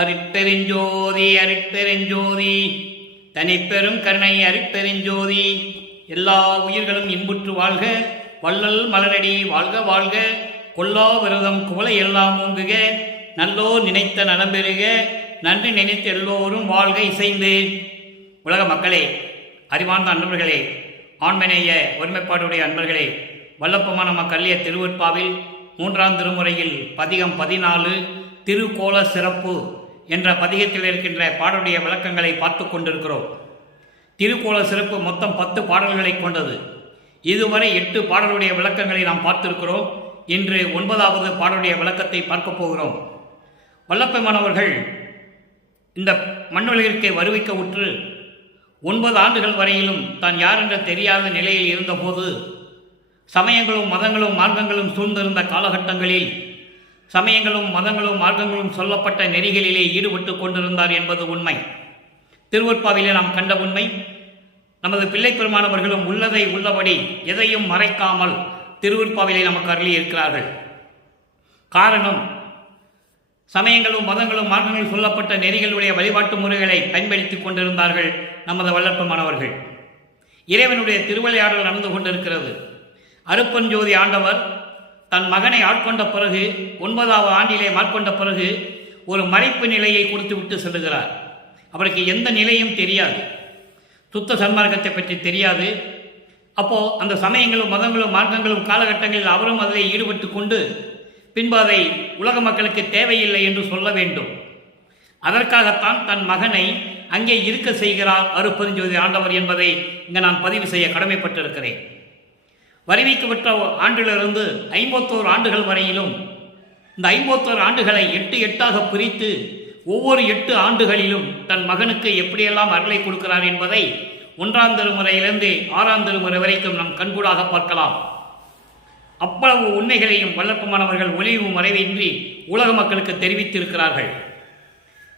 அருட்பெருஞ்சோதி அருட்பெருஞ்சோதி தனிப்பெரும் கருணை அருட்பெருஞ்சோதி. எல்லா உயிர்களும் இன்புற்று வாழ்க, வள்ளல் மலரடி வாழ்க வாழ்க. கொல்லா விரதம் குவளை எல்லாம் ஓங்குக, நல்லோர் நினைத்த நலம்பெறுக. நன்றி நினைத்து எல்லோரும் வாழ்க இசைந்து. உலக மக்களே, அறிவார்ந்த அன்பர்களே, ஆண்மனேய ஒருமைப்பாடுடைய அன்பர்களே, வல்லப்பமான மக்களிய திருவற்பாவில் 3ஆம் திருமுறையில் பதிகம் 14 திருக்கோல சிறப்பு என்ற பதிகத்தில் இருக்கின்ற பாடலுடைய விளக்கங்களை பார்த்து கொண்டிருக்கிறோம். திருக்கோல சிறப்பு மொத்தம் 10 பாடல்களை கொண்டது. இதுவரை 8 பாடலுடைய விளக்கங்களை நாம் பார்த்திருக்கிறோம். இன்று 9வது பாடலுடைய விளக்கத்தை பார்க்க போகிறோம். வல்லப்பெருமானவர்கள் இந்த மண்ணுலகிற்கு வருவிக்க உற்று 9 ஆண்டுகள் வரையிலும் தான் யார் என்ற தெரியாத நிலையில் இருந்தபோது, சமயங்களும் மதங்களும் மார்க்கங்களும் சூழ்ந்திருந்த காலகட்டங்களில் சமயங்களும் மதங்களும் மார்க்கங்களும் சொல்லப்பட்ட நெறிகளிலே ஈடுபட்டு கொண்டிருந்தார் என்பது உண்மை. திருவற்பாவிலே நாம் கண்ட உண்மை. நமது பிள்ளை பெருமானவர்களும் உள்ளதை உள்ளபடி எதையும் மறைக்காமல் திருவற்பாவிலே நமக்கு அருளி இருக்கிறார்கள். காரணம், சமயங்களும் மதங்களும் மார்க்கங்களும் சொல்லப்பட்ட நெறிகளுடைய வழிபாட்டு முறைகளை பயன்படுத்தி கொண்டிருந்தார்கள் நமது வல்லப்பெருமானவர்கள். இறைவனுடைய திருவிளையாடல் நடந்து கொண்டிருக்கிறது. அருட்பெருஞ்சோதி ஆண்டவர் தன் மகனை ஆட்கொண்ட பிறகு 9வது ஆண்டிலே மாட்கொண்ட பிறகு ஒரு மறைப்பு நிலையை கொடுத்து விட்டு செல்லுகிறார். அவருக்கு எந்த நிலையும் தெரியாது, சுத்த சன்மார்க்கத்தை பற்றி தெரியாது. அப்போது அந்த சமயங்களும் மதங்களும் மார்க்கங்களும் காலகட்டங்களில் அவரும் அதில் ஈடுபட்டு கொண்டு பின்பு அதை உலக மக்களுக்கு தேவையில்லை என்று சொல்ல வேண்டும். அதற்காகத்தான் தன் மகனை அங்கே இருக்க செய்கிறார் அருட்பெருஞ்சோதி ஆண்டவர் என்பதை இங்கே நான் பதிவு செய்ய கடமைப்பட்டிருக்கிறேன். வருவிக்கப்பட்ட ஆண்டிலிருந்து 51 ஆண்டுகள் வரையிலும் இந்த 51 ஆண்டுகளை 8 பிரித்து ஒவ்வொரு 8 ஆண்டுகளிலும் தன் மகனுக்கு எப்படியெல்லாம் அருளை கொடுக்கிறார் என்பதை 1ஆம் திருமுறையிலிருந்து 6ஆம் திருமுறை வரைக்கும் நாம் கண்கூடாக பார்க்கலாம். அவ்வளவு உண்மைகளையும் வல்லப்பெருமானவர்கள் ஒளிவு மறைவின்றி உலக மக்களுக்கு தெரிவித்திருக்கிறார்கள்.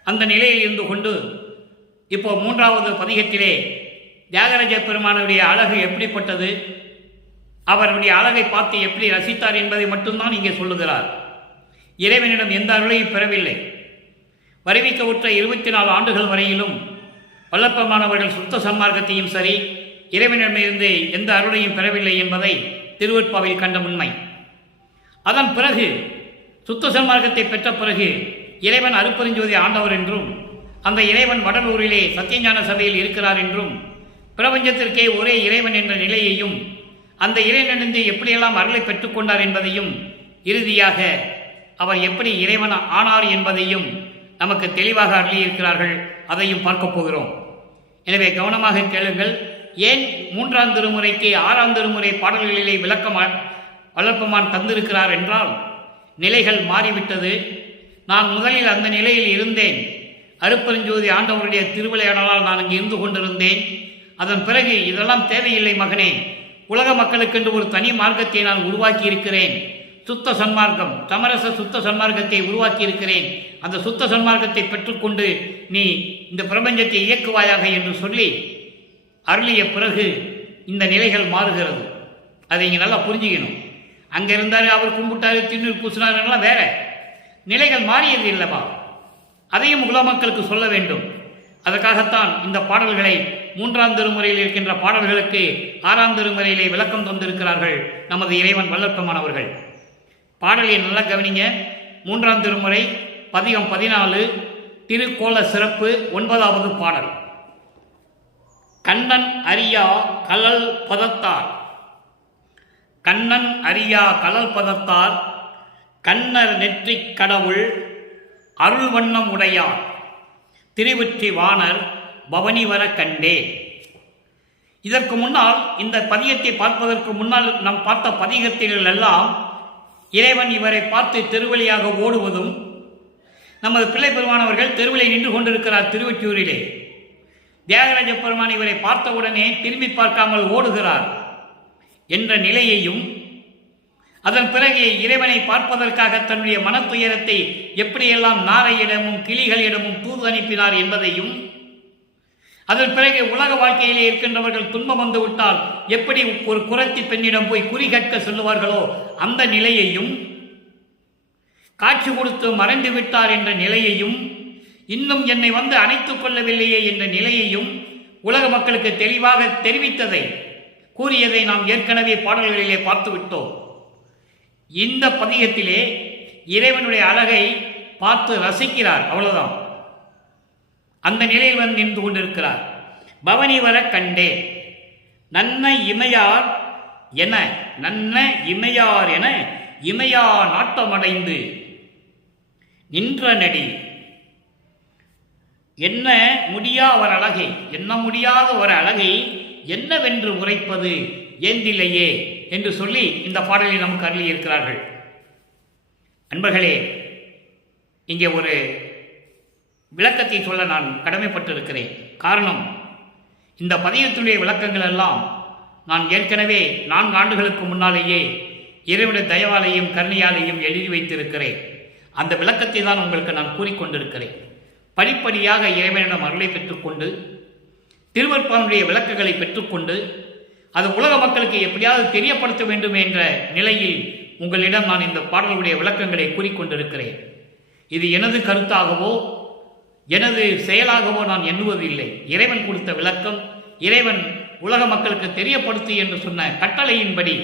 அந்த நிலையில் இருந்து கொண்டு இப்போ 3வது பதிகத்திலே தியாகராஜ பெருமானுடைய அழகு எப்படிப்பட்டது, அவருடைய அழகை பார்த்து எப்படி ரசித்தார் என்பதை மட்டும்தான் இங்கே சொல்லுகிறார். இறைவனிடம் எந்த அருளையும் பெறவில்லை. வருவிக்க உற்ற 24 ஆண்டுகள் வரையிலும் வல்லப்பெருமானவர்கள் சுத்த சன்மார்க்கத்தையும் சரி, இறைவனிடமிருந்து எந்த அருளையும் பெறவில்லை என்பதை திருவற்பாவில் கண்ட உண்மை. அதன் பிறகு சுத்த சன்மார்க்கத்தை பெற்ற பிறகு இறைவன் அருட்பெருஞ்சோதி ஆண்டவர் என்றும், அந்த இறைவன் வடலூரிலே சத்தியஞான சபையில் இருக்கிறார் என்றும், பிரபஞ்சத்திற்கே ஒரே இறைவன் என்ற நிலையையும், அந்த இறைவனிலிருந்து எப்படியெல்லாம் அருளை பெற்றுக்கொண்டார் என்பதையும், இறுதியாக அவர் எப்படி இறைவன் ஆனார் என்பதையும் நமக்கு தெளிவாக அருளியிருக்கிறார்கள். அதையும் பார்க்க போகிறோம். எனவே கவனமாக கேளுங்கள். ஏன் 3ஆம் திருமுறைக்கு 6ஆம் திருமுறை பாடல்களிலே விளக்கம் வல்லப்பெருமான் தந்திருக்கிறார் என்றால், நிலைகள் மாறிவிட்டது. நான் முதலில் அந்த நிலையில் இருந்தேன். அருட்பெருஞ்சோதி ஆண்டவருடைய திருவிளையாடலால் நான் அங்கு இருந்து கொண்டிருந்தேன். அதன் பிறகு இதெல்லாம் தேவையில்லை மகனே, உலக மக்களுக்கென்று ஒரு தனி மார்க்கத்தை நான் உருவாக்கி இருக்கிறேன். சுத்த சன்மார்க்கம், சமரச சுத்த சன்மார்க்கத்தை உருவாக்கி இருக்கிறேன். அந்த சுத்த சன்மார்க்கத்தை பெற்றுக்கொண்டு நீ இந்த பிரபஞ்சத்தை இயக்குவாயாக என்று சொல்லி அருளிய பிறகு இந்த நிலைகள் மாறுகிறது. அதை இங்கே நல்லா புரிஞ்சுக்கணும். அங்கே இருந்தார், அவர் கும்பிட்டாரு, திண்ணூர் பூசினார்லாம் வேற நிலைகள் மாறியது இல்லவா? அதையும் உலக மக்களுக்கு சொல்ல வேண்டும். அதற்காகத்தான் இந்த பாடல்களை 3ஆம் திருமுறையில் இருக்கின்ற பாடல்களுக்கு 6ஆம் திருமுறையிலே விளக்கம் தந்திருக்கிறார்கள் நமது இறைவன் வல்லப்பெருமானவர்கள். பாடலை நல்லா கவனிங்க. 3ஆம் திருமுறை பதிகம் 14 திருக்கோல சிறப்பு 9வது பாடல். கண்ணன் அறியா கலல் பதத்தார், கண்ணன் அறியா கலல் பதத்தார், கண்ணர் நெற்றிக் கடவுள் அருள் வண்ணம் உடையார், திருவெற்றி வாணர் பவனி வர கண்டேன். இதற்கு முன்னால், இந்த பதிகத்தை பார்ப்பதற்கு முன்னால் நாம் பார்த்த பதிகத்திலெல்லாம் இறைவன் இவரை பார்த்து திருவழியாக ஓடுவதும், நமது பிள்ளை பெருமானவர்கள் தெருவிலே நின்று கொண்டிருக்கிறார் திருவொற்றியூரிலே. தியாகராஜ பெருமான் இவரை பார்த்தவுடனே திரும்பி பார்க்காமல் ஓடுகிறார் என்ற நிலையையும், அதன் பிறகு இறைவனை பார்ப்பதற்காக தன்னுடைய மனத்துயரத்தை எப்படியெல்லாம் நாரையிடமும் கிளிகளிடமும் தூது அனுப்பினார் என்பதையும், அதன் பிறகு உலக வாழ்க்கையிலே இருக்கின்றவர்கள் துன்பம் வந்து விட்டால் எப்படி ஒரு குறத்தி பெண்ணிடம் போய் குறி கற்க சொல்லுவார்களோ அந்த நிலையையும், காட்சி கொடுத்து மறைந்து விட்டார் என்ற நிலையையும், இன்னும் என்னை வந்து அணைத்துக் கொள்ளவில்லையே என்ற நிலையையும் உலக மக்களுக்கு தெளிவாக தெரிவித்ததை கூறியதை நாம் ஏற்கனவே பாடல்களிலே பார்த்து விட்டோம். இந்த பதிகத்திலே இறைவனுடைய அழகை பார்த்து ரசிக்கிறார், அவ்வளவுதான். அந்த நிலையில் வந்து நின்று கொண்டிருக்கிறார். பவனி வர கண்டே நன்ன இமையார் என இமையா நாட்டமடைந்து நின்ற நடி என்ன முடியாத ஒரு அழகை என்னவென்று உரைப்பது ஏந்தில்லையே என்று சொல்லி இந்த பாடலை நமக்கு அருளியிருக்கிறார்கள். அன்பர்களே, இங்கே ஒரு விளக்கத்தை சொல்ல நான் கடமைப்பட்டிருக்கிறேன். காரணம், இந்த பதிகத்துடைய விளக்கங்கள் எல்லாம் நான் ஏற்கனவே 4 ஆண்டுகளுக்கு முன்னாலேயே இறைவனுடைய தயவாலையும் கருணையாலையும் எழுதி வைத்திருக்கிறேன். அந்த விளக்கத்தை தான் உங்களுக்கு நான் கூறிக்கொண்டிருக்கிறேன். படிப்படியாக இறைவனிடம் அருளை பெற்றுக்கொண்டு திருவருட்பாவினுடைய விளக்குகளை பெற்றுக்கொண்டு அது உலக மக்களுக்கு எப்படியாவது தெரியப்படுத்த வேண்டும் என்ற நிலையில் உங்களிடம் நான் இந்த பாடலுடைய விளக்கங்களை கூறிக்கொண்டிருக்கிறேன். இது எனது கருத்தாகவோ எனது செயலாகவோ நான் எண்ணுவதில்லை. இறைவன் கொடுத்த விளக்கம், இறைவன் உலக மக்களுக்கு தெரியப்படுத்து என்று சொன்ன கட்டளையின்படி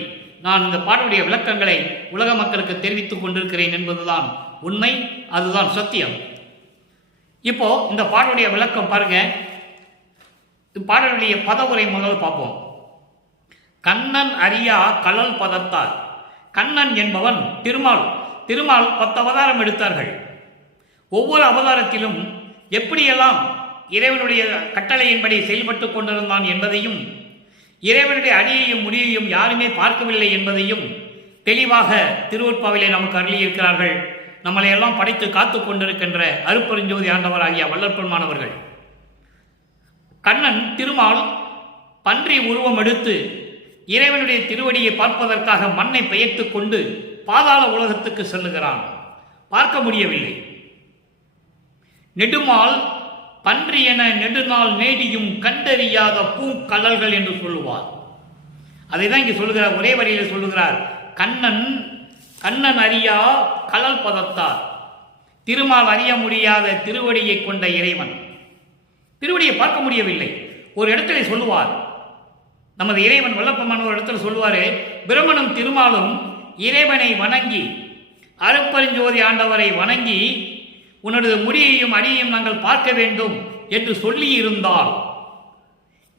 நான் இந்த பாடலுடைய விளக்கங்களை உலக மக்களுக்கு தெரிவித்துக் கொண்டிருக்கிறேன் என்பதுதான் உண்மை, அதுதான் சத்தியம். இப்போ இந்த பாடலுடைய விளக்கம் பாருங்க. பாடலுடைய பதவுரை முதல் பார்ப்போம். கண்ணன் அறியா கலல் பதத்தார். கண்ணன் என்பவன் திருமால் 10 அவதாரம் எடுத்தார்கள். ஒவ்வொரு அவதாரத்திலும் எப்படியெல்லாம் இறைவனுடைய கட்டளையின்படி செயல்பட்டு கொண்டிருந்தான் என்பதையும் இறைவனுடைய அடியையும் முடியையும் யாருமே பார்க்கவில்லை என்பதையும் தெளிவாக திருவருட்பாவிலே நமக்கு அருளியிருக்கிறார்கள். நம்மளை எல்லாம் படைத்து காத்து கொண்டிருக்கின்ற அருட்பெருஞ்சோதி ஆண்டவராகிய வல்லற்பெருமானவர்கள். கண்ணன் திருமால் பன்றி உருவம் எடுத்து இறைவனுடைய திருவடியை பார்ப்பதற்காக மண்ணை பெயர்த்து கொண்டு பாதாள உலகத்துக்கு செல்லுகிறான். பார்க்க முடியவில்லை. நெடுமால் பன்றி என நெடுநாள் நேடியும் கண்டறியாத பூங்கலல்கள் என்று சொல்லுவார். அதை தான் இங்கே சொல்லுகிறார், ஒரே வரியில் சொல்லுகிறார். கண்ணன் அறியா கலல் பதத்தார். திருமால் அறிய முடியாத திருவடியை கொண்ட இறைவன். திருவடியை பார்க்க முடியவில்லை. ஒரு இடத்துல சொல்லுவார், நமது இறைவன் வல்லப்பமான ஒரு இடத்துல சொல்லுவாரு, பிரம்மனும் திருமாலும் இறைவனை வணங்கி அருட்பெருஞ்சோதி ஆண்டவரை வணங்கி உன்னது முடியையும் அடியையும் நாங்கள் பார்க்க வேண்டும் என்று சொல்லி இருந்தால்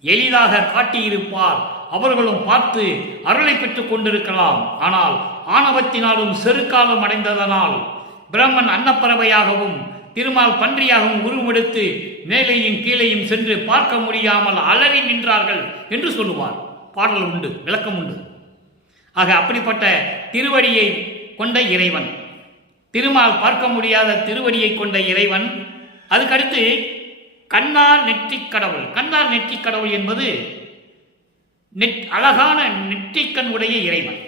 எளிதாக காட்டியிருப்பார். அவர்களும் பார்த்து அருளை பெற்றுக் கொண்டிருக்கலாம். ஆனால் ஆணவத்தினாலும் செருக்காலம் அடைந்ததனால் பிரம்மன் அன்னப்பறவையாகவும் திருமால் பன்றியாகவும் உருவெடுத்து மேலேயும் கீழேயும் சென்று பார்க்க முடியாமல் அலறி நின்றார்கள் என்று சொல்லுவார். பாடல் உண்டு, விளக்கம் உண்டு. ஆக அப்படிப்பட்ட திருவடியை கொண்ட இறைவன், திருமால் பார்க்க முடியாத திருவடியை கொண்ட இறைவன். அதுக்கடுத்து கண்ணார் நெற்றிக் கடவுள். கண்ணார் நெற்றிக் கடவுள் என்பது அழகான நெற்றிக்கண் உடைய இறைவன்.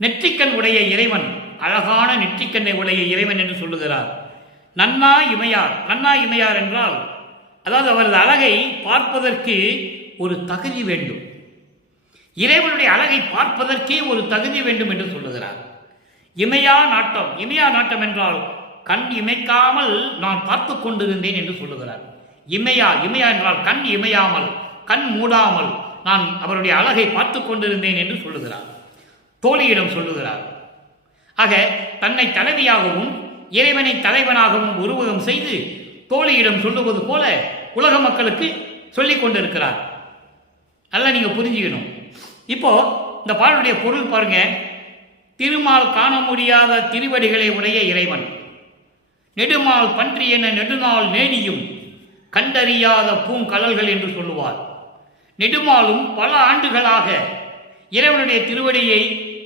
நெற்றிக்கண் உடைய இறைவன், அழகான நெற்றிக்கண்ணை உடைய இறைவன் என்று சொல்லுகிறார். நன்னா இமையார். நன்னா இமையார் என்றால் அதாவது அவரது அழகை பார்ப்பதற்கு ஒரு தகுதி வேண்டும். இறைவனுடைய அழகை பார்ப்பதற்கே ஒரு தகுதி வேண்டும் என்று சொல்லுகிறார். இமையா நாட்டம். இமையா நாட்டம் என்றால் கண் இமைக்காமல் நான் பார்த்து கொண்டிருந்தேன் என்று சொல்லுகிறார். இமையா என்றால் கண் இமையாமல், கண் மூடாமல் நான் அவருடைய அழகை பார்த்து கொண்டிருந்தேன் என்று சொல்லுகிறார். தோழியிடம் சொல்லுகிறார். ஆக தன்னை தலைவியாகவும் இறைவனை தலைவனாகவும் உருவகம் செய்து தோழியிடம் சொல்லுவது போல உலக மக்களுக்கு சொல்லிக் கொண்டிருக்கிறார். நல்லா நீங்க புரிஞ்சுக்கணும். இப்போ இந்த பாடலுடைய பொருள் பாருங்க. திருமால் காண முடியாத திருவடிகளை உடைய இறைவன், நெடுமால் பன்றி என நெடுநாள் நேடியும் கண்டறியாத பூங்கலல்கள் என்று சொல்லுவார். நெடுமாலும் பல ஆண்டுகளாக இறைவனுடைய திருவடியை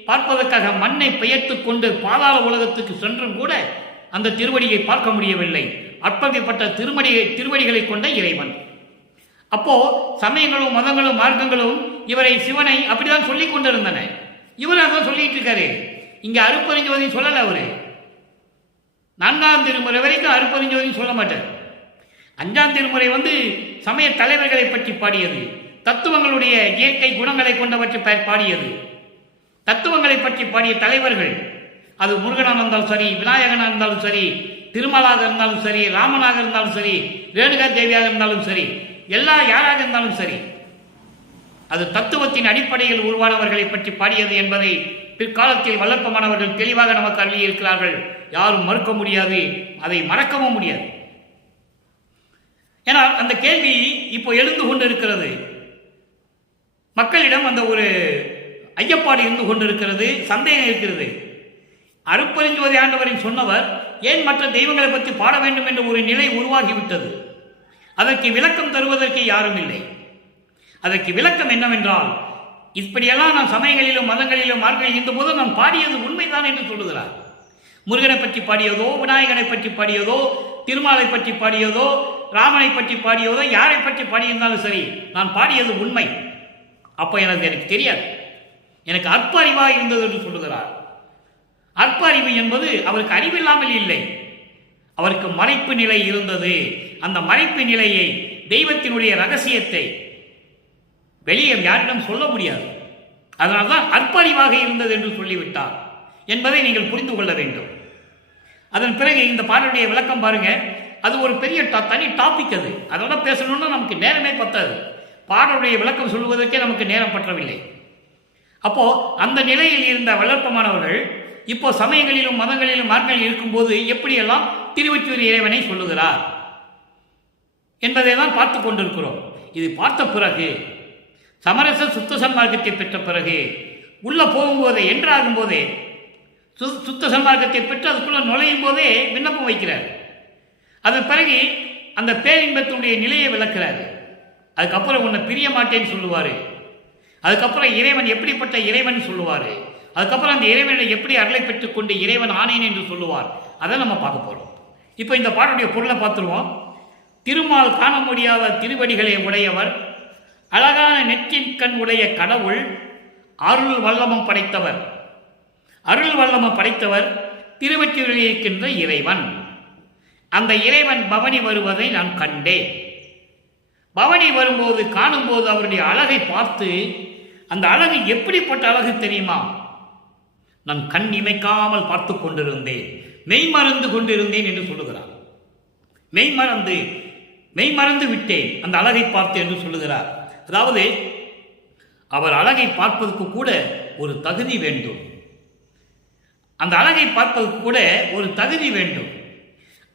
பார்ப்பதற்காக மண்ணை பெயர்த்து கொண்டு பாதாள உலகத்துக்கு சென்றும் கூட அந்த திருவடியை பார்க்க முடியவில்லை. அப்படிப்பட்ட திருவடிகளை கொண்ட இறைவன். அப்போ சமயங்களும் மதங்களும் மார்க்கங்களும் இவரை சிவனை அப்படிதான் சொல்லிக் கொண்டிருந்தன. இவராக சொல்லிட்டு இருக்காரு. இங்க அருட்பெருஞ்சோதி சொல்லல. அவரு 4ஆம் திருமுறை வரைக்கும் அருட்பெருஞ்சோதி சொல்ல மாட்டார். 5ஆம் திருமுறை சமய தலைவர்களை பற்றி பாடியது, தத்துவங்களுடைய இயற்கை குணங்களை கொண்டவற்றை பாடியது. தத்துவங்களை பற்றி பாடிய தலைவர்கள், அது முருகனாக இருந்தாலும் சரி, விநாயகனாக இருந்தாலும் சரி, திருமலாக இருந்தாலும் சரி, ராமனாக இருந்தாலும் சரி, ரேணுகா தேவியாக இருந்தாலும் சரி, எல்லா யாராக இருந்தாலும் சரி, அது தத்துவத்தின் அடிப்படையில் உருவானவர்களை பற்றி பாடியது என்பதை பிற்காலத்தில் வல்லற்பமானவர்கள் தெளிவாக நமக்கு அள்ளி இருக்கிறார்கள். யாரும் மறுக்க முடியாது, அதை மறக்கவும் முடியாது. ஏன்னா அந்த கேள்வி இப்போ எழுந்து கொண்டு இருக்கிறது. மக்களிடம் அந்த ஒரு ஐயப்பாடு இருந்து கொண்டிருக்கிறது, சந்தேகம் இருக்கிறது. அருட்பெருஞ்சோதி ஆண்டவரின் சொன்னவர் ஏன் மற்ற தெய்வங்களை பற்றி பாட வேண்டும் என்ற ஒரு நிலை உருவாகிவிட்டது. அதற்கு விளக்கம் தருவதற்கு யாரும் இல்லை. அதற்கு விளக்கம் என்னவென்றால், இப்படியெல்லாம் நான் சமயங்களிலும் மதங்களிலும் மார்களில் இருந்தபோது நான் பாடியது உண்மைதான் என்று சொல்லுகிறார். முருகனை பற்றி பாடியதோ, விநாயகனை பற்றி பாடியதோ, திருமாலை பற்றி பாடியதோ, ராமனை பற்றி பாடியதோ, யாரை பற்றி பாடியிருந்தாலும் சரி, நான் பாடியது உண்மை. அப்போ எனக்கு தெரியாது, எனக்கு அற்ப அறிவாக இருந்தது என்று சொல்லுகிறார். அற்ப அறிவு என்பது அவருக்கு அறிவில்லாமல் இல்லை, அவருக்கு மறைப்பு நிலை இருந்தது. அந்த மறைப்பு நிலையை, தெய்வத்தினுடைய ரகசியத்தை வெளியே யாரிடம் சொல்ல முடியாது. அதனால்தான் அற்ப அறிவாக இருந்தது என்று சொல்லிவிட்டார் என்பதை நீங்கள் புரிந்து கொள்ள வேண்டும். அதன் பிறகு இந்த பாடலுடைய விளக்கம் பாருங்க. அது ஒரு பெரிய தனி டாபிக். அதோட பேசணும்னா நமக்கு நேரமே பத்தாது. பாடலுடைய விளக்கம் சொல்வதற்கே நமக்கு நேரம் பற்றவில்லை. அப்போ அந்த நிலையில் இருந்த வல்லற்பமானவர்கள் இப்போ சமயங்களிலும் மதங்களிலும் மார்களில் இருக்கும்போது எப்படியெல்லாம் திருவொற்றியூர் இறைவனை சொல்லுகிறார் என்பதை தான் பார்த்து கொண்டிருக்கிறோம். இது பார்த்த பிறகு, சமரச சுத்த சன்மார்க்கத்தை பெற்ற பிறகு, உள்ள போகும்போதே, என்றாகும் போதே, சுத்த சன்மார்க்கத்தை பெற்று அதுக்குள்ள நுழையும் போதே விண்ணப்பம் வைக்கிறார். அதன் பிறகு அந்த பேரின்பத்தினுடைய நிலையை விளக்கிறார். அதுக்கப்புறம் உன்னை பிரிய மாட்டேன்னு சொல்லுவார். அதுக்கப்புறம் இறைவன் எப்படிப்பட்ட இறைவன் சொல்லுவார். அதுக்கப்புறம் அந்த இறைவனை எப்படி அருளை பெற்றுக்கொண்டு இறைவன் ஆனேன் என்று சொல்லுவார். அதை நம்ம பார்க்க போகிறோம். இப்போ இந்த பாடலுடைய பொருளை பார்த்துருவோம். திருமால் காண முடியாத திருவடிகளை உடையவர், அழகான நெற்றின் கண் உடைய கடவுள், அருள் வல்லமம் படைத்தவர். அருள் வல்லமம் படைத்தவர் திருவொற்றியூரில் இருக்கின்ற இறைவன். அந்த இறைவன் பவனி வருவதை நான் கண்டேன். பவனி வரும்போது, காணும்போது அவருடைய அழகை பார்த்து, அந்த அழகு எப்படிப்பட்ட அழகு தெரியுமா? நான் கண் இமைக்காமல் பார்த்து கொண்டிருந்தேன், மெய்மறந்து கொண்டிருந்தேன் என்று சொல்லுகிறார். மெய்மறந்து விட்டேன் அந்த அழகை பார்த்து என்று சொல்லுகிறார். அதாவது அவர் அழகை பார்ப்பதற்கு கூட ஒரு தகுதி வேண்டும். அந்த அழகை பார்ப்பதற்கு கூட ஒரு தகுதி வேண்டும்.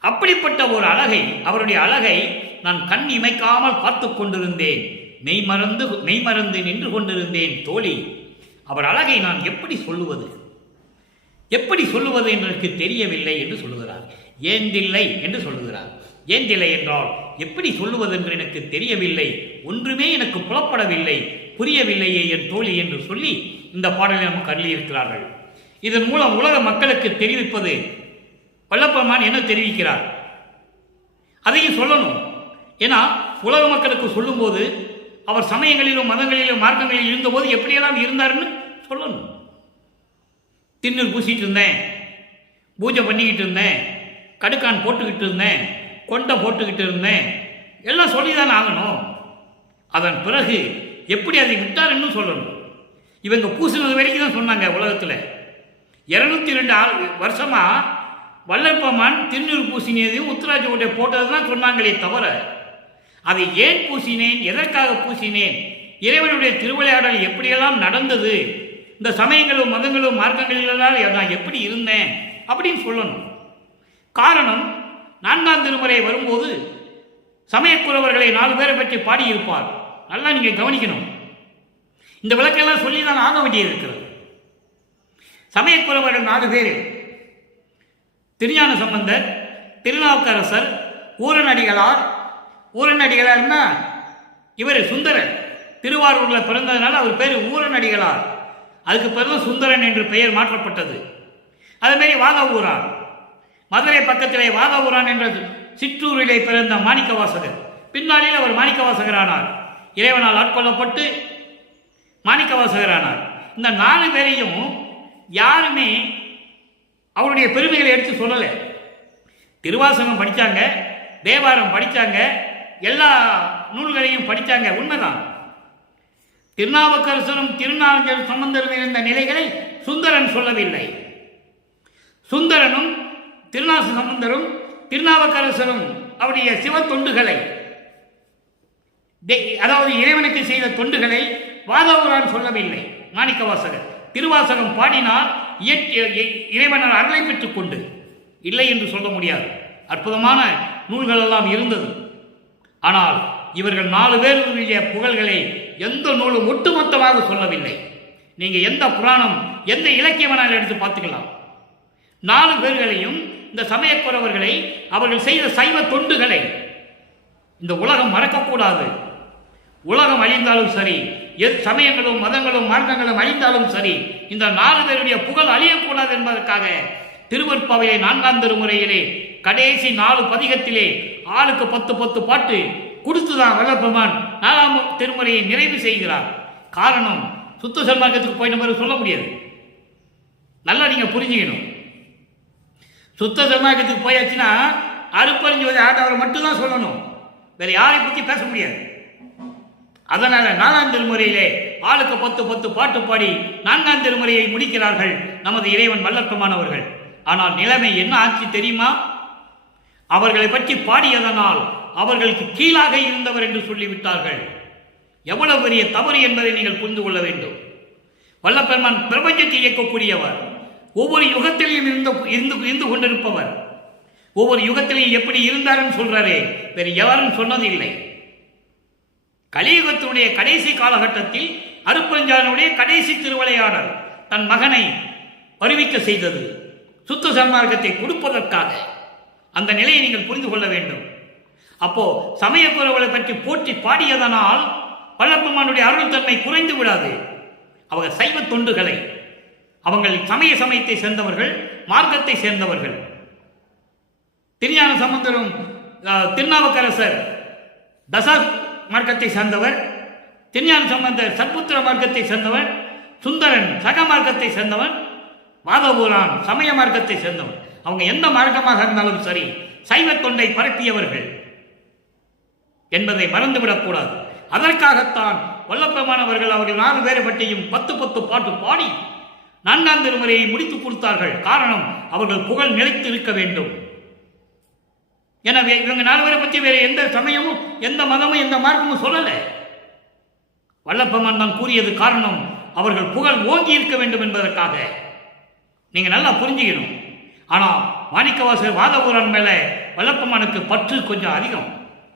அப்படிப்பட்ட ஒரு அழகை, அவருடைய அழகை நான் கண் இமைக்காமல் பார்த்து கொண்டிருந்தேன், மெய்மறந்து நின்று கொண்டிருந்தேன் தோழி. அவர் அழகை நான் எப்படி சொல்லுவது என்று எனக்கு தெரியவில்லை என்று சொல்லுகிறார். ஏந்தில்லை என்று சொல்லுகிறார். ஏந்தில்லை என்றால் எப்படி சொல்லுவது என்று எனக்கு தெரியவில்லை, ஒன்றுமே எனக்கு புலப்படவில்லை, புரியவில்லையே என் தோழி என்று சொல்லி இந்த பாடலை நமக்கு அள்ளியிருக்கிறார்கள். இதன் மூலம் உலக மக்களுக்கு தெரிவிப்பது, வல்லப்பெருமான் என்ன தெரிவிக்கிறார் அதையும் சொல்லணும். ஏன்னா உலக மக்களுக்கு சொல்லும்போது அவர் சமயங்களிலும் மதங்களிலும் மார்க்கங்களில் இருந்தபோது எப்படியெல்லாம் இருந்தார்னு சொல்லணும். திண்ணூர் பூசிட்டு இருந்தேன், பூஜை பண்ணிக்கிட்டு இருந்தேன், கடுக்கான் போட்டுக்கிட்டு இருந்தேன், கொண்டை போட்டுக்கிட்டு இருந்தேன், எல்லாம் சொல்லிதான் ஆகணும். அதன் பிறகு எப்படி அதை விட்டார்ன்னு சொல்லணும். இவங்க பூசினது வரைக்கும் தான் சொன்னாங்க. உலகத்தில் 202 வருஷமா வல்லற்பெருமான் திருநூறு பூசினதையும் உத்தராஜ உடைய போட்டது தான் சொன்னாங்களே தவிர, அதை ஏன் பூசினேன், எதற்காக பூசினேன், இறைவனுடைய திருவிளையாடல் எப்படியெல்லாம் நடந்தது, இந்த சமயங்களும் மதங்களும் மார்க்கங்களிலாம் நான் எப்படி இருந்தேன் அப்படின்னு சொல்லணும். காரணம், 4ஆம் திருமுறை வரும்போது சமயக்குறவர்களை 4 பேரை பற்றி பாடியிருப்பார். நல்லா நீங்கள் கவனிக்கணும். இந்த விளக்கெல்லாம் சொல்லி தான் ஆக வேண்டியது இருக்கிறது. சமயக்குறவர்கள் 4 பேர்: திருஞான சம்பந்தர், திருநாவுக்கரசர், ஊரனடிகளார். ஊரனடிகளார்னா இவர் சுந்தரன், திருவாரூரில் பிறந்ததுனால அவர் பேர் ஊரனடிகளார். அதுக்கு பிறகு சுந்தரன் என்று பெயர் மாற்றப்பட்டது. அதுமாரி வாகவூரான், மதுரை பக்கத்திலே வாகவூரான் என்ற சிற்றூரிலே பிறந்த மாணிக்கவாசகர். பின்னாளில் அவர் மாணிக்கவாசகரானார். இறைவனால் ஆட்கொள்ளப்பட்டு மாணிக்கவாசகரானார். இந்த 4 பேரையும் யாருமே அவருடைய பெருமைகளை எடுத்து சொல்லலை. திருவாசகம் படித்தாங்க, தேவாரம் படித்தாங்க, எல்லா நூல்களையும் படித்தாங்க, உண்மைதான். திருநாவுக்கரசரும் திருநாவுக்கர சம்பந்தரும் இருந்த நிலைகளை சுந்தரன் சொல்லவில்லை. சுந்தரனும் திருநாச சம்பந்தரும் திருநாவுக்கரசரும் அவருடைய சிவ தொண்டுகளை, அதாவது இறைவனுக்கு செய்த தொண்டுகளை வாதவூரான் சொல்லவில்லை. மாணிக்கவாசகர் திருவாசகம் பாடினார் இறைவனால் அருளை பெற்றுக் கொண்டு, இல்லை என்று சொல்ல முடியாது. அற்புதமான நூல்கள் எல்லாம் இருந்தது. ஆனால் இவர்கள் 4 பேருடைய புகழ்களை எந்த நூலும் ஒட்டுமொத்தமாக சொல்லவில்லை. நீங்க எந்த புராணம், எந்த இலக்கியமானால் எடுத்து பார்த்துக்கலாம். 4 பேர்களையும், இந்த சமயக்குறவர்களை, அவர்கள் செய்த சைவ தொண்டுகளை இந்த உலகம் மறக்கக்கூடாது. உலகம் அழிந்தாலும் சரி, சமயங்களும் மதங்களும் மார்க்கங்களும் அழிந்தாலும் சரி, இந்த 4 பேருடைய புகழ் அழியக்கூடாது என்பதற்காக திருவருட்பாவிலே 4ஆம் திருமுறையிலே கடைசி 4 பதிகத்திலே ஆளுக்கு 10 பாட்டு கொடுத்துதான் வல்லபெருமான் 4ஆம் திருமுறையை நிறைவு செய்கிறார். காரணம், சுத்த சன்மார்க்கத்துக்கு போய் நம்ம சொல்ல முடியாது. நல்லா நீங்க புரிஞ்சுக்கணும். சுத்த சன்மார்க்கத்துக்கு போயாச்சுன்னா அருட்பெருஞ்சோதி ஆண்டவரை மட்டும்தான் சொல்லணும், வேற யாரை பற்றி பேச முடியாது. அதனால 4ஆம் திருமுறையிலே ஆளுக்கு 10 பாட்டு பாடி 4ஆம் திருமுறையை முடிக்கிறார்கள் நமது இறைவன் வல்லபெருமானவர்கள். ஆனால் நிலைமை என்ன ஆட்சி தெரியுமா? அவர்களை பற்றி பாடியதனால் அவர்களுக்கு கீழாக இருந்தவர் என்று சொல்லிவிட்டார்கள். எவ்வளவு பெரிய தவறு என்பதை நீங்கள் புரிந்து கொள்ள வேண்டும். வல்லபெருமான் பிரபஞ்சத்தை இயக்கக்கூடியவர், ஒவ்வொரு யுகத்திலையும் இருந்து கொண்டிருப்பவர். ஒவ்வொரு யுகத்திலையும் எப்படி இருந்தாருன்னு சொல்றாரே, வேறு யாரும் சொன்னதில்லை. கலியுகத்தினுடைய கடைசி காலகட்டத்தில் அருட்பெருஞ்சானுடைய கடைசி திருவிளையாடல் தன் மகனை அறிவிக்க செய்தது சுத்த சன்மார்க்கத்தை கொடுப்பதற்காக. அந்த நிலையை நீங்கள் புரிந்து கொள்ள வேண்டும். அப்போ சமயக்குறவர்களை பற்றி போற்றி பாடியதனால் வல்லபெருமானுடைய அருள் தன்மை குறைந்து விடாது. அவர்கள் சைவ தொண்டுகளை, அவங்கள் சமயத்தை சேர்ந்தவர்கள், மார்க்கத்தை சேர்ந்தவர்கள். திருஞான சம்பந்தரும் திருநாவுக்கரசர் தசா மார்க்கத்தை சேர்ந்தவர், திருஞான சம்பந்தர் சத்புத்திர மார்க்கத்தை சேர்ந்தவர், சுந்தரன் சக மார்க்கத்தை சேர்ந்தவன், வாதவூரான் சமய மார்க்கத்தை சேர்ந்தவன். அவங்க எந்த மார்க்கமாக இருந்தாலும் சரி, சைவ தொண்டை பரப்பியவர்கள் என்பதை மறந்துவிடக்கூடாது. அதற்காகத்தான் வல்லபெருமானவர்கள் அவர்கள் 4 பேரை பற்றியும் 10 பாட்டு பாடி 4ஆம் திருமுறையை முடித்துக் கொடுத்தார்கள். காரணம், அவர்கள் புகழ் நிலைத்து இருக்க வேண்டும். எனவே இவங்க 4 பேரை பற்றி வேற எந்த சமயமும், எந்த மதமும், எந்த மார்க்கமும் சொல்லல. வல்லபெருமான் தான் கூறியது. காரணம், அவர்கள் புகழ் ஓங்கி இருக்க வேண்டும் என்பதற்காக. நீங்க நல்லா புரிஞ்சுக்கணும். ஆனா மாணிக்கவாசகர் வாதவூரான் மேல வல்லபெருமானுக்கு பற்று கொஞ்சம் அதிகம்.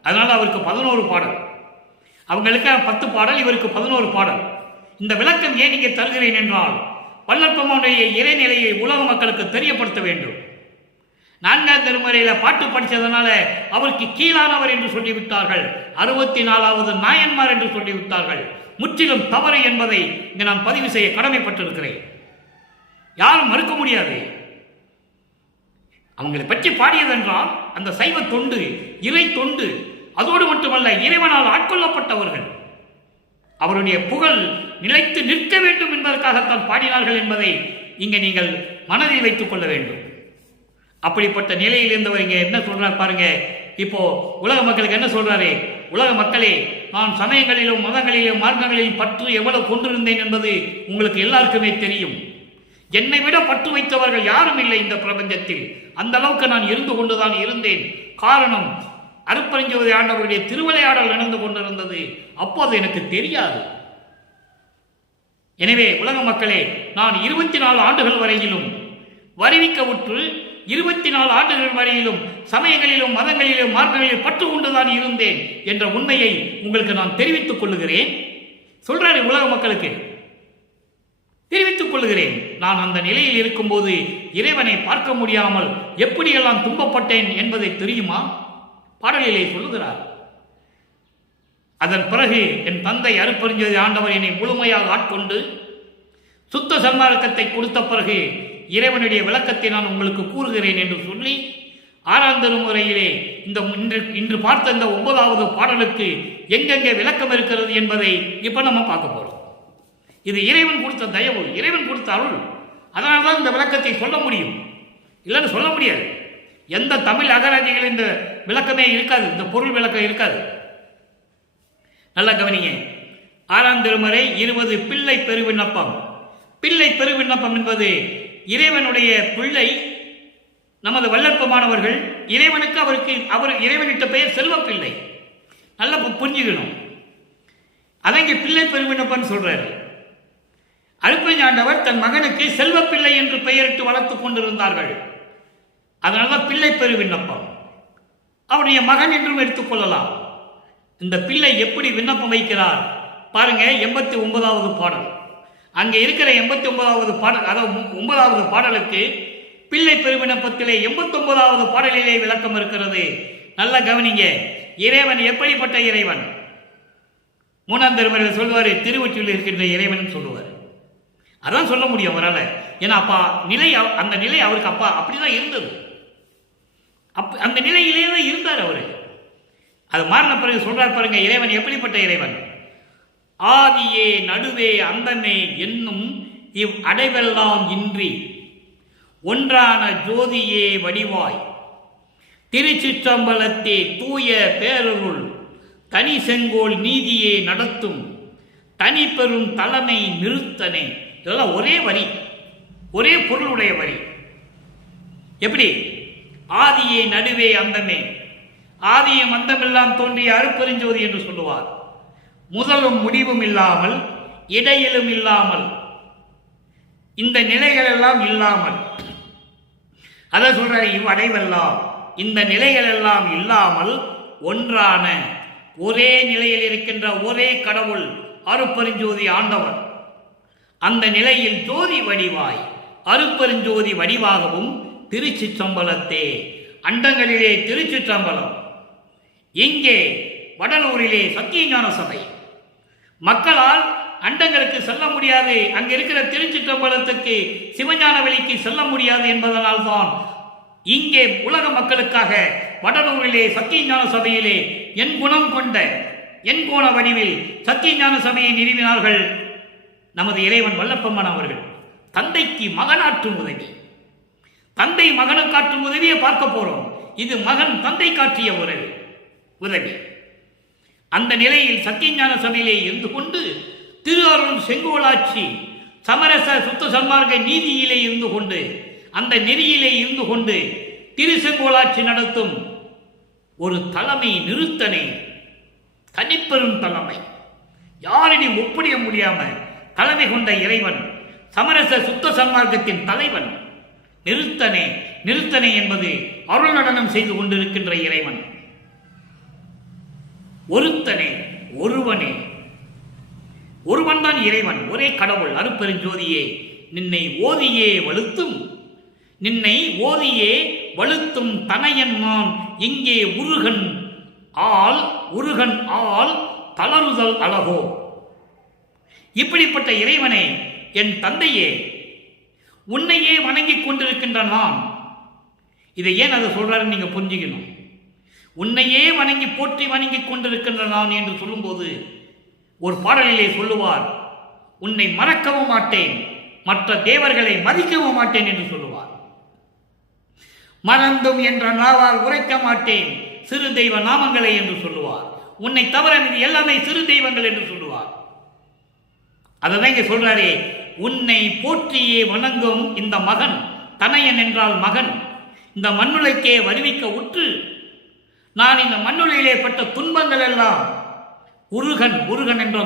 அதனால அவருக்கு 11 பாடல், அவங்களுக்கு 10 பாடல், இவருக்கு 11 பாடல். இந்த விளக்கம் ஏன் இங்கே தருகிறேன் என்றால், வல்லபெருமானுடைய இறைநிலையை உலக மக்களுக்கு தெரியப்படுத்த வேண்டும். 4ஆம் திருமுறையில பாட்டு படித்ததனால அவருக்கு கீழானவர் என்று சொல்லிவிட்டார்கள். 64வது நாயன்மார் என்று சொல்லிவிட்டார்கள். முற்றிலும் தவறு என்பதை இங்கு நான் பதிவு செய்ய கடமைப்பட்டிருக்கிறேன். யாரும் மறுக்க முடியாது. அவங்களை பற்றி பாடியதென்றால் அந்த சைவ தொண்டு, இறை தொண்டு, அதோடு மட்டுமல்ல இறைவனால் ஆட்கொள்ளப்பட்டவர்கள். அவருடைய புகழ் நிலைத்து நிற்க வேண்டும் என்பதற்காகத்தான் பாடினார்கள் என்பதை இங்கே நீங்கள் மனதில் வைத்துக் கொள்ள வேண்டும். அப்படிப்பட்ட நிலையில் இருந்தவர் இங்கே என்ன சொல்றார் பாருங்க. இப்போ உலக மக்களுக்கு என்ன சொல்றாரு? உலக மக்களே, நான் சமயங்களிலும் மதங்களிலும் மார்க்கங்களிலும் பற்று எவ்வளவு கொண்டிருந்தேன் என்பது உங்களுக்கு எல்லாருக்குமே தெரியும். என்னை விட பற்று வைத்தவர்கள் யாரும் இல்லை இந்த பிரபஞ்சத்தில். அந்த அளவுக்கு நான் இருந்து கொண்டுதான் இருந்தேன். காரணம், அருட்பெருஞ்சோதி ஆண்டவருடைய திருவிளையாடல் நடந்து கொண்டிருந்தது. அப்போது எனக்கு தெரியாது. எனவே உலக மக்களே, நான் 24 ஆண்டுகள் வரையிலும் வருவிக்க உற்று 24 ஆண்டுகள் வரையிலும் சமயங்களிலும் மதங்களிலும் மார்க்கங்களிலும் பற்று கொண்டுதான் இருந்தேன் என்ற உண்மையை உங்களுக்கு நான் தெரிவித்துக் கொள்ளுகிறேன். சொல்றாரு உலக மக்களுக்கு, தெரிவித்துக் கொள்கிறேன். நான் அந்த நிலையில் இருக்கும்போது இறைவனை பார்க்க முடியாமல் எப்படியெல்லாம் துன்பப்பட்டேன் என்பதை தெரியுமா? பாடலிலே சொல்லுகிறார். அதன் பிறகு என் தந்தை அருட்பெருஞ்சோதி ஆண்டவர் என்னை முழுமையாக ஆட்கொண்டு சுத்த சன்மார்க்கத்தை கொடுத்த பிறகு இறைவனுடைய விளக்கத்தை நான் உங்களுக்கு கூறுகிறேன் என்று சொல்லி 6ஆம் திருமுறையிலே இன்று பார்த்த இந்த 9வது பாடலுக்கு எங்கெங்கே விளக்கம் இருக்கிறது என்பதை இப்ப நம்ம பார்க்க போறோம். இது இறைவன் கொடுத்த தயவு, இறைவன் கொடுத்த அருள். அதனால்தான் இந்த விளக்கத்தை சொல்ல முடியும், இல்லைன்னு சொல்ல முடியாது. எந்த தமிழ் அகராதிகள் இந்த விளக்கமே இருக்காது, இந்த பொருள் விளக்கம் இருக்காது. நல்ல கவனிங்க. 6ஆம் திருமுறை 20 பிள்ளை பெருவிண்ணப்பம். பிள்ளை பெருவிண்ணப்பம் என்பது இறைவனுடைய பிள்ளை நமது வல்லற்பமானவர்கள் இறைவனுக்கு அவர் இறைவனிட்ட பெயர் செல்வப்பிள்ளை. நல்லா புரிஞ்சுக்கணும். அதை இங்கே பிள்ளை பெருவிண்ணப்பன்னு சொல்றாரு. அருட்பெருஞ்சாண்டவர் தன் மகனுக்கு செல்வப்பிள்ளை என்று பெயரிட்டு வளர்த்துக் கொண்டிருந்தார்கள். அதனால்தான் பிள்ளை பெருவிண்ணப்பம். அவருடைய மகன் என்றும் எடுத்துக்கொள்ளலாம். இந்த பிள்ளை எப்படி விண்ணப்பம் வைக்கிறார் பாருங்க. 89வது பாடல். அங்கே இருக்கிற 89வது பாடல், அதாவது 9வது பாடலுக்கு பிள்ளை பெருவிண்ணப்பத்திலே 89வது பாடலிலே விளக்கம் இருக்கிறது. நல்லா கவனிங்க. இறைவன் எப்படிப்பட்ட இறைவன்? 3ஆம் திருமுறையில் சொல்லுவார், திருவொற்றியில் இருக்கின்ற இறைவன் சொல்லுவார். அதான் சொல்ல முடியும் அவரால். ஏன்னா அப்பா நிலை, அந்த நிலை அவருக்கு அப்பா அப்படிதான் இருந்தது. அந்த நிலையிலேயே தான் இருந்தார் அவரு. அது மாறின பிறகு சொல்றார் பாருங்க, இறைவன் எப்படிப்பட்ட இறைவன்? ஆதியே நடுவே அந்தமே என்னும் இவ் அடைவெல்லாம் இன்றி ஒன்றான ஜோதியே வடிவாய் திருச்சிற்றம்பலத்தே தூய பேரருள் தனி செங்கோல் நீதியே நடத்தும் தனி பெரும் தலைமை நிறுத்தனே. இதெல்லாம் ஒரே வரி, ஒரே பொருளுடைய வரி. எப்படி? ஆதியே நடுவே அந்தமே, ஆதியும் அந்தமெல்லாம் தோன்றிய அருட்பெருஞ்சோதி என்று சொல்லுவார். முதலும் முடிவும் இல்லாமல், இடையிலும் இல்லாமல், இந்த நிலைகள் எல்லாம் இல்லாமல், அதை சொல்றாரு. இவ்வடைவெல்லாம், இந்த நிலைகள் எல்லாம் இல்லாமல் ஒன்றான ஒரே நிலையில் இருக்கின்ற ஒரே கடவுள் அருட்பெருஞ்சோதி ஆண்டவர். அந்த நிலையில் ஜோதி வடிவாய் அருட்பெருஞ்சோதி வடிவாகவும் திருச்சிற்றம்பலத்தே, அண்டங்களிலே திருச்சிற்றம்பலம், இங்கே வடலூரிலே சத்தியஞான சபை. மக்களால் அண்டங்களுக்கு செல்ல முடியாது, அங்கே இருக்கிற திருச்சிற்றம்பலத்துக்கு சிவஞான வெளிக்கு செல்ல முடியாது என்பதனால் தான் இங்கே உலக மக்களுக்காக வடலூரிலே சத்தியஞான சபையிலே என் குணம் கொண்ட என் கோண வடிவில் சத்தியஞான சபையை நிறுவினார்கள் நமது இறைவன் வல்லப்பம்மன் அவர்கள். தந்தைக்கு மகனாற்றும் உதவி, தந்தை மகனுக்காற்றும் உதவியை பார்க்க போறோம். இது மகன் தந்தை காற்றிய உதவி. அந்த நிலையில் சத்தியஞான சபையிலே இருந்து கொண்டு திரு அருள் செங்கோலாட்சி சமரச சுத்த சன்மார்க்க நீதியிலே இருந்து கொண்டு, அந்த நெறியிலே இருந்து கொண்டு திரு செங்கோலாட்சி நடத்தும் ஒரு தலைமை நிறுத்தனை, தனிப்பெரும் தலைமை, யாரிடம் ஒப்படைய முடியாம தலைமை கொண்ட இறைவன், சமரச சுத்த சன்மார்க்கத்தின் தலைவன் நிறுத்தனே. நிறுத்தனை என்பது அருள் நடனம் செய்து கொண்டிருக்கின்ற இறைவன். ஒருத்தனே, ஒருவனே, ஒருவன் தான் இறைவன், ஒரே கடவுள் அருட்பெருஞ்சோதியே. நின்னை ஓதியே வலுத்தும், நின்னை ஓதியே வலுத்தும் தனையன் நான் இங்கே உருகன் ஆள் தளருதல் அழகோ. இப்படிப்பட்ட இறைவனே, என் தந்தையே, உன்னையே வணங்கிக் கொண்டிருக்கின்ற நான். இதை ஏன் அதை சொல்றாருன்னு நீங்க புரிஞ்சுக்கணும். உன்னையே வணங்கி போற்றி வணங்கிக் கொண்டிருக்கின்ற நான் என்று சொல்லும்போது ஒரு பாடலிலே சொல்லுவார், உன்னை மறக்கவும் மாட்டேன், மற்ற தேவர்களை மதிக்கவும் மாட்டேன் என்று சொல்லுவார். மறந்தும் என்ற நாவால் உரைக்க மாட்டேன் சிறு தெய்வ நாமங்களை என்று சொல்லுவார். உன்னை தவிர இது எல்லாமே சிறு தெய்வங்கள் என்று சொல்லுவார். அதான் இங்க சொல்றாரே, உன்னை போற்றியே வணங்கும் இந்த மகன், தனையன் என்றால் மகன், இந்த மண்ணுலைக்கே வருவிக்க உற்று நான் இந்த மண்ணுலையிலே பட்ட துன்பங்கள் எல்லாம், உருகன் என்ற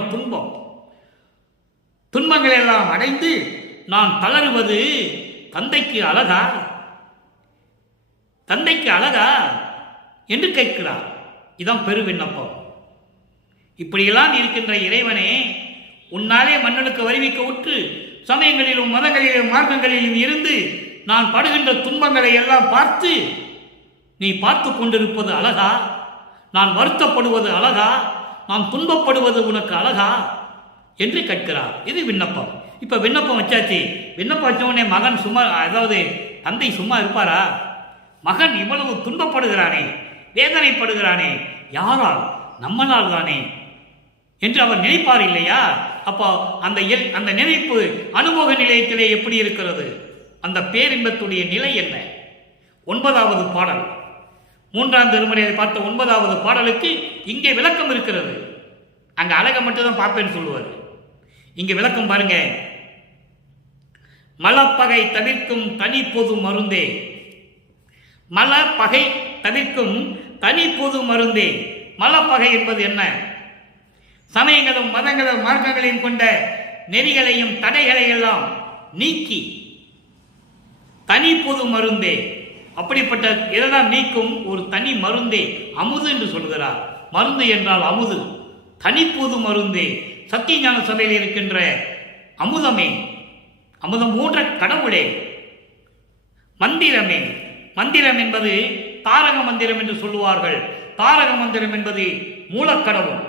துன்பங்கள் எல்லாம் அடைந்து நான் தளருவது தந்தைக்கு அழகா, தந்தைக்கு அழகா என்று கேட்கிறார். இதான் பெரு விண்ணப்பம். இப்படியெல்லாம் இருக்கின்ற இறைவனே, உன்னாலே மன்னனுக்கு வருவிக்க உற்று சமயங்களிலும் மதங்களிலும் மார்க்கங்களிலும் இருந்து நான் படுகின்ற துன்பங்களை எல்லாம் பார்த்து நீ பார்த்து கொண்டிருப்பது அழகா, நான் வருத்தப்படுவது அழகா, நான் துன்பப்படுவது உனக்கு அழகா என்று கேட்கிறார். இது விண்ணப்பம். இப்ப விண்ணப்பம் வச்சாச்சு. விண்ணப்பம் வச்ச உடனே மகன் சும்மா, அதாவது தந்தை சும்மா இருப்பாரா? மகன் இவ்வளவு துன்பப்படுகிறானே, வேதனைப்படுகிறானே, யாரால்? நம்மளால் தானே என்று அவர் நினைப்பார் இல்லையா? அப்போ அந்த நினைப்பு அனுபவ நிலையத்திலே எப்படி இருக்கிறது? அந்த பேரின்பத்துடைய நிலை என்ன? 9வது பாடல், 3ஆம் திருமுறையை பார்த்த 9வது பாடலுக்கு இங்கே விளக்கம் இருக்கிறது. அங்க அழகை மட்டும் தான் பார்ப்பேன்னு சொல்லுவார். இங்க விளக்கம் பாருங்க. மலப்பகை தவிர்க்கும் தனி பொது மருந்தே. மல பகை தவிர்க்கும் தனி பொது மருந்தே. மலப்பகை என்பது என்ன? சமயங்களும் மதங்களும் மார்க்கங்களையும் கொண்ட நெறிகளையும் தடைகளை எல்லாம் நீக்கி தனி பொது மருந்தே. அப்படிப்பட்ட இதெல்லாம் நீக்கும் ஒரு தனி மருந்தே அமுது என்று சொல்கிறார். மருந்து என்றால் அமுது, தனிப்பொது மருந்தே, சத்தியஞான சபையில் இருக்கின்ற அமுதமே, அமுதம் ஊன்ற கடவுளே, மந்திரமே. மந்திரம் என்பது தாரக மந்திரம் என்று சொல்லுவார்கள். தாரக மந்திரம் என்பது மூலக்கடவுள்.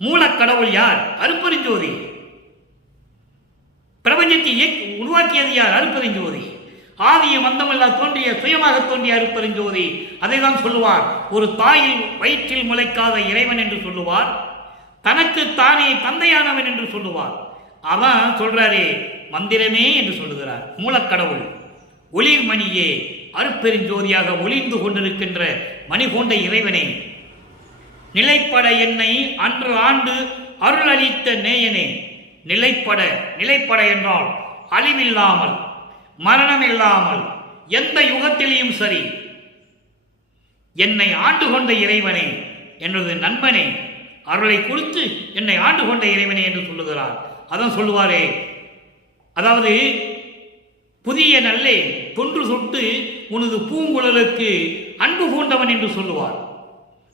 மூலக்கடவுள் யார்? அருட்பெருஞ்சோதி. பிரபஞ்சத்தை உருவாக்கியது யார்? அருட்பெருஞ்சோதி. ஆதியும் அந்தமெல்லாம் தோன்றிய சுயமாக தோன்றிய அருட்பெருஞ்சோதி. அதை தான் சொல்லுவார், ஒரு தாயில் வயிற்றில் முளைக்காத இறைவன் என்று சொல்லுவார், தனக்கு தானே தந்தையானவன் என்று சொல்லுவார். அதான் சொல்றாரே மந்திரமே என்று சொல்லுகிறார். மூலக்கடவுள் ஒளிர்மணியே, அருட்பெருஞ்சோதியாக ஒளிர்ந்து கொண்டிருக்கின்ற மணி கொண்ட இறைவனே, நிலைப்பட என்னை அன்று ஆண்டு அருள் அளித்த நேயனே. நிலைப்பட, நிலைப்பட என்றால் அழிவில்லாமல் மரணம் இல்லாமல் எந்த யுகத்திலேயும் சரி என்னை ஆண்டு கொண்ட இறைவனே, எனது நண்பனே, அருளை கொடுத்து என்னை ஆண்டு கொண்ட இறைவனே என்று சொல்லுகிறார். அதான் சொல்லுவாரே, அதாவது புதிய நல்லே தொன்று சொட்டு உனது பூங்குழலுக்கு அன்பு பூண்டவன் என்று சொல்லுவார்.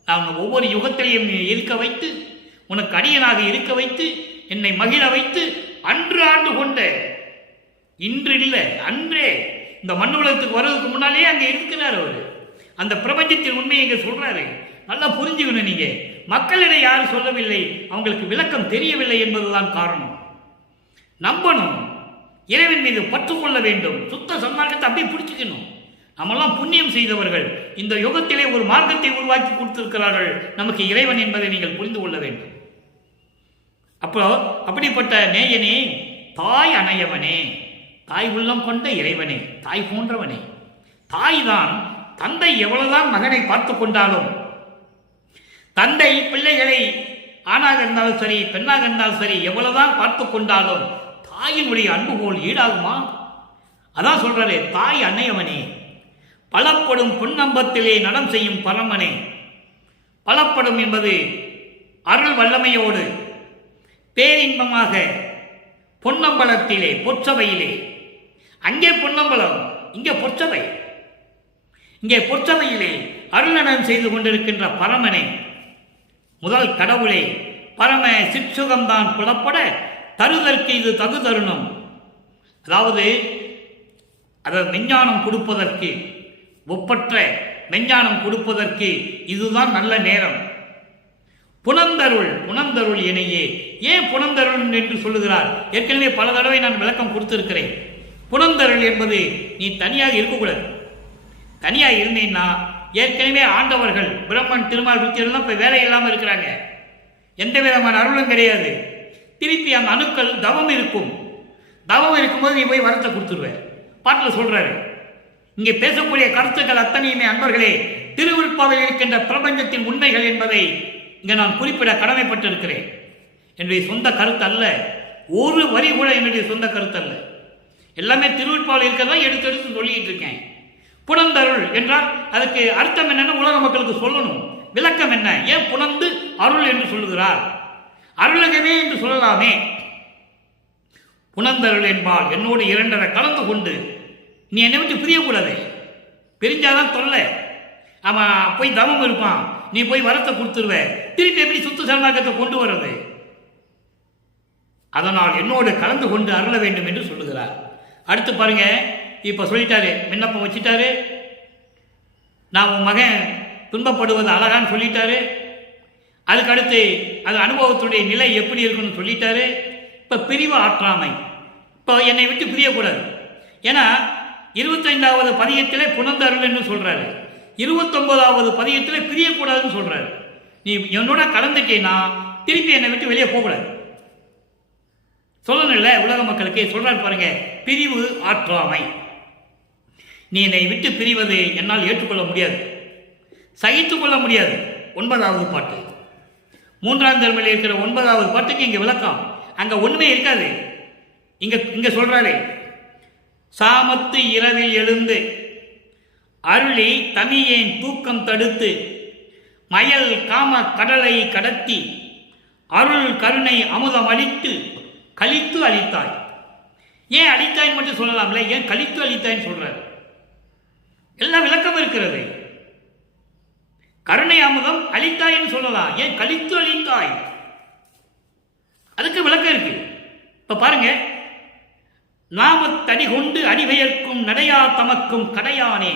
நான் ஒவ்வொரு யுகத்திலையும் இருக்க வைத்து, உனக்கு அடியனாக இருக்க வைத்து, என்னை மகிழ வைத்து அன்று ஆண்டு கொண்ட, இன்று இல்லை அன்றே, இந்த மண்ணு உலகத்துக்கு வர்றதுக்கு முன்னாலே அங்கே இருக்கிறார் அவர். அந்த பிரபஞ்சத்தின் உண்மையை இங்கே சொல்றாரு. நல்லா புரிஞ்சுக்கணும். நீங்க மக்களிடையே யாரும் சொல்லவில்லை, அவங்களுக்கு விளக்கம் தெரியவில்லை என்பதுதான் காரணம். நம்பணும், இறைவன் மீது பற்று கொள்ள வேண்டும், சுத்த சன்மார்க்கத்தை அப்படியே பிடிச்சிக்கணும். நம்மெல்லாம் புண்ணியம் செய்தவர்கள், இந்த யுகத்திலே ஒரு மார்க்கத்தை உருவாக்கி கொடுத்திருக்கிறார்கள் நமக்கு இறைவன் என்பதை நீங்கள் புரிந்து கொள்ள வேண்டும். அப்போ அப்படிப்பட்ட நேயனே, தாய் அணையவனே, தாய் உள்ளம் கொண்ட இறைவனே, தாய் போன்றவனே. தாய் தான், தந்தை எவ்வளவுதான் மகனை பார்த்து கொண்டாலும், தந்தை பிள்ளைகளை ஆணாக இருந்தாலும் சரி பெண்ணாக இருந்தாலும் சரி எவ்வளவுதான் பார்த்து கொண்டாலும் தாயினுடைய அன்புகோல் ஈடாகுமா? அதான் சொல்றாரு, தாய் அன்னையவனே, பலப்படும் பொன்னம்பத்திலே நடம் செய்யும் பரமனே. பலப்படும் என்பது அருள் வல்லமையோடு பேரின்பமாக பொன்னம்பலத்திலே, பொற்சபையிலே, அங்கே பொன்னம்பலம், இங்கே பொற்சபை, இங்கே பொற்சபையிலே அருளனம் செய்து கொண்டிருக்கின்ற பரமனே, முதல் கடவுளே, பரம சிற்சுகம்தான் புலப்பட தருதற்கு இது தகு தருணம். அதாவது அதை மெஞ்ஞானம் கொடுப்பதற்கு, ஒப்பற்ற மெஞ்ஞானம் கொடுப்பதற்கு இதுதான் நல்ல நேரம். புனந்தருள், புனந்தருள் எனையே. ஏன் புனந்தருள் என்று சொல்லுகிறார்? ஏற்கனவே பல தடவை நான் விளக்கம் கொடுத்திருக்கிறேன். புனந்தருள் என்பது நீ தனியாக இருக்கக்கூடாது. தனியாக இருந்தீங்கன்னா ஏற்கனவே ஆண்டவர்கள் பிரம்மன் திருமால் ருத்திரெல்லாம் இப்போ வேலை இல்லாமல் இருக்கிறாங்க, எந்த விதமான அருளும் கிடையாது. திருப்பி அந்த அணுக்கள் தவம் இருக்கும். தவம் இருக்கும்போது நீ போய் வரத்தை கொடுத்துருவேன். பாட்டில் சொல்றாரு. இங்கே பேசக்கூடிய கருத்துக்கள் அத்தனையுமே அன்பர்களே திருவிருப்பாவில் இருக்கின்ற பிரபஞ்சத்தின் உண்மைகள் என்பதை இங்கே நான் குறிப்பிட கடமைப்பட்டிருக்கிறேன். என்னுடைய சொந்த கருத்து அல்ல, ஒரு வரி கூட என்னுடைய சொந்த கருத்து அல்ல. எல்லாமே திருவிருப்பாவில் இருக்கிறதா எடுத்து எடுத்து சொல்லிட்டு இருக்கேன். புனந்தருள் என்றால் அதுக்கு அர்த்தம் என்னன்னு உலக மக்களுக்கு சொல்லணும். விளக்கம் என்ன? ஏன் புனந்து அருள் என்று சொல்லுகிறார்? அருளகமே என்று சொல்லலாமே. புனந்தருள் என்பால் என்னோடு இரண்டரை கலந்து கொண்டு நீ என்னை விட்டு பிரியக்கூடாது. பிரிஞ்சாதான் தொல்லை. அவன் போய் தவம் இருப்பான், நீ போய் வரத்தை கொடுத்துருவ, திருப்பி எப்படி சுத்த சன்மார்க்கத்தை கொண்டு வர்றது? அதனால் என்னோடு கலந்து கொண்டு அருள வேண்டும் என்று சொல்லுகிறார். அடுத்து பாருங்க, இப்ப சொல்லிட்டாரு, விண்ணப்பம் வச்சுட்டாரு, நான் உன் மகன் துன்பப்படுவது அழகான்னு சொல்லிட்டாரு. அதுக்கு அடுத்து அது அனுபவத்துடைய நிலை எப்படி இருக்குன்னு சொல்லிட்டாரு. இப்ப பிரிவு ஆற்றாமை, இப்போ என்னை விட்டு பிரியக்கூடாது. ஏன்னா 25வது பதியத்திலே புனந்தருள் என்று சொல்றாரு, 29வது பதியத்திலே பிரியக்கூடாதுன்னு சொல்றாரு. நீ என்னோட கலந்துட்டேன்னா திருப்பி என்னை விட்டு வெளியே போகக்கூடாது. சொல்லணும்ல உலக மக்களுக்கு சொல்றாரு பாருங்க, பிரிவு ஆற்றாமை. நீ என்னை விட்டு பிரிவது என்னால் ஏற்றுக்கொள்ள முடியாது, சகித்துக் கொள்ள முடியாது. 9வது பாட்டு, 3ஆம் திருமுறையில் இருக்கிற 9வது பாட்டுக்கு இங்க விளக்கம். அங்க ஒண்ணுமே இருக்காது. இங்க சொல்றாரு, சாமத்து இரவில் எழுந்து அருளி தமியேன் தூக்கம் தடுத்து மயல் காம கடலை கடத்தி அருள் கருணை அமுதம் அளித்து கழித்து அளித்தாய். ஏன் அளித்தாய்ன்னு மட்டும் சொல்லலாம்ல, ஏன் கழித்து அளித்தாய்ன்னு சொல்றாரு? எல்லாம் விளக்கம் இருக்கிறது. கருணை அமுதம் அளித்தாய்ன்னு சொல்லலாம், ஏன் கழித்து அளித்தாய்? அதுக்கு விளக்கம் இருக்கு. இப்ப பாருங்க, நாமத்தடி கொண்டு அடிபெயர்க்கும் நடையா தமக்கும் கடையானே.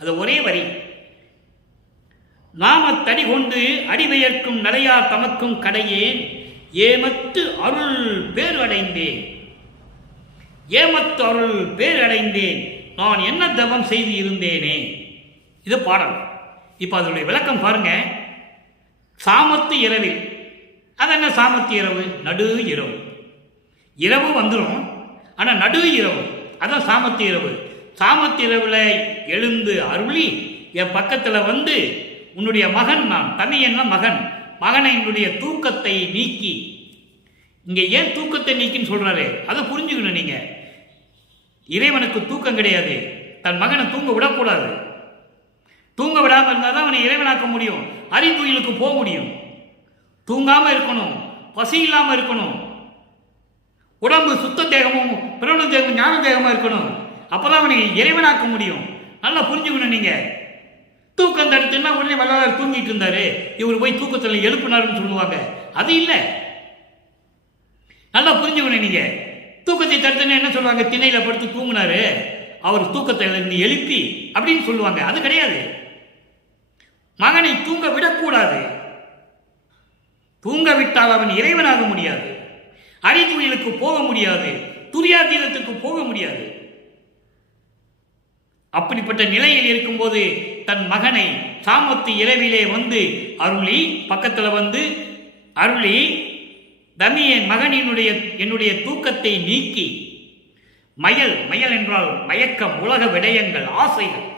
அது ஒரே வரி. நாமத்தடி கொண்டு அடிபெயர்க்கும் நடையா தமக்கும் கடையேன் ஏமத்து அருள் பேர் அடைந்தேன். ஏமத்து அருள் பேர் அடைந்தேன், நான் என்ன தவம் செய்து இருந்தேனே. இது பாடல். இப்ப அதனுடைய விளக்கம் பாருங்க. சாமத்து இரவில், அது என்ன சாமத்து இரவு? நடு இரவு. இரவு வந்துடும், ஆனா நடு இரவு, அதான் சாமத்து இரவு. சாமத்து இரவுல எழுந்து அருளி என் பக்கத்துல வந்து உன்னுடைய மகன், நான் தனியன்னா மகன், மகனை என்னுடைய தூக்கத்தை நீக்கி. இங்க ஏன் தூக்கத்தை நீக்கின்னு சொல்றாரு அதை புரிஞ்சுக்கணும் நீங்க. இறைவனுக்கு தூக்கம் கிடையாது, தன் மகனை தூங்க விடக்கூடாது. தூங்க விடாம இருந்தால் தான் அவனை இறைவனாக்க முடியும், அறிவுயிலுக்கு போக முடியும். தூங்காம இருக்கணும், பசி இல்லாம இருக்கணும், உடம்பு சுத்த தேகமும் பிரணு தேகமும் ஞான தேகமா இருக்கணும். அப்பதான் அவனை இறைவனாக்க முடியும். நல்லா புரிஞ்சுக்கணும் நீங்க. தூக்கம் தடுத்துன்னா உடனே வல்லாளர் தூங்கிட்டு இருந்தாரு, இவர் போய் தூக்கத்தில் எழுப்பினாருன்னு சொல்லுவாங்க. அது இல்லை, நல்லா புரிஞ்சுக்கணும் நீங்க. தூக்கத்தை தடுத்துன்னு என்ன சொல்லுவாங்க? திணையில படுத்து தூங்கினாரு, அவர் தூக்கத்தை இருந்து எழுப்பி அப்படின்னு சொல்லுவாங்க. அது கிடையாது. மகனை தூங்க விடக்கூடாது. தூங்க விட்டால் அவன் இறைவனாக முடியாது, அறிவுயிலுக்கு போக முடியாது, துரியாதீனத்துக்கு போக முடியாது. அப்படிப்பட்ட நிலையில் இருக்கும்போது தன் மகனை சாமத்து இரவிலே வந்து அருளி, பக்கத்துல வந்து அருளி தமியேன் மகனினுடைய என்னுடைய தூக்கத்தை நீக்கி, மயல், மயல் என்றால் மயக்கம், உலக விடயங்கள், ஆசைகள்,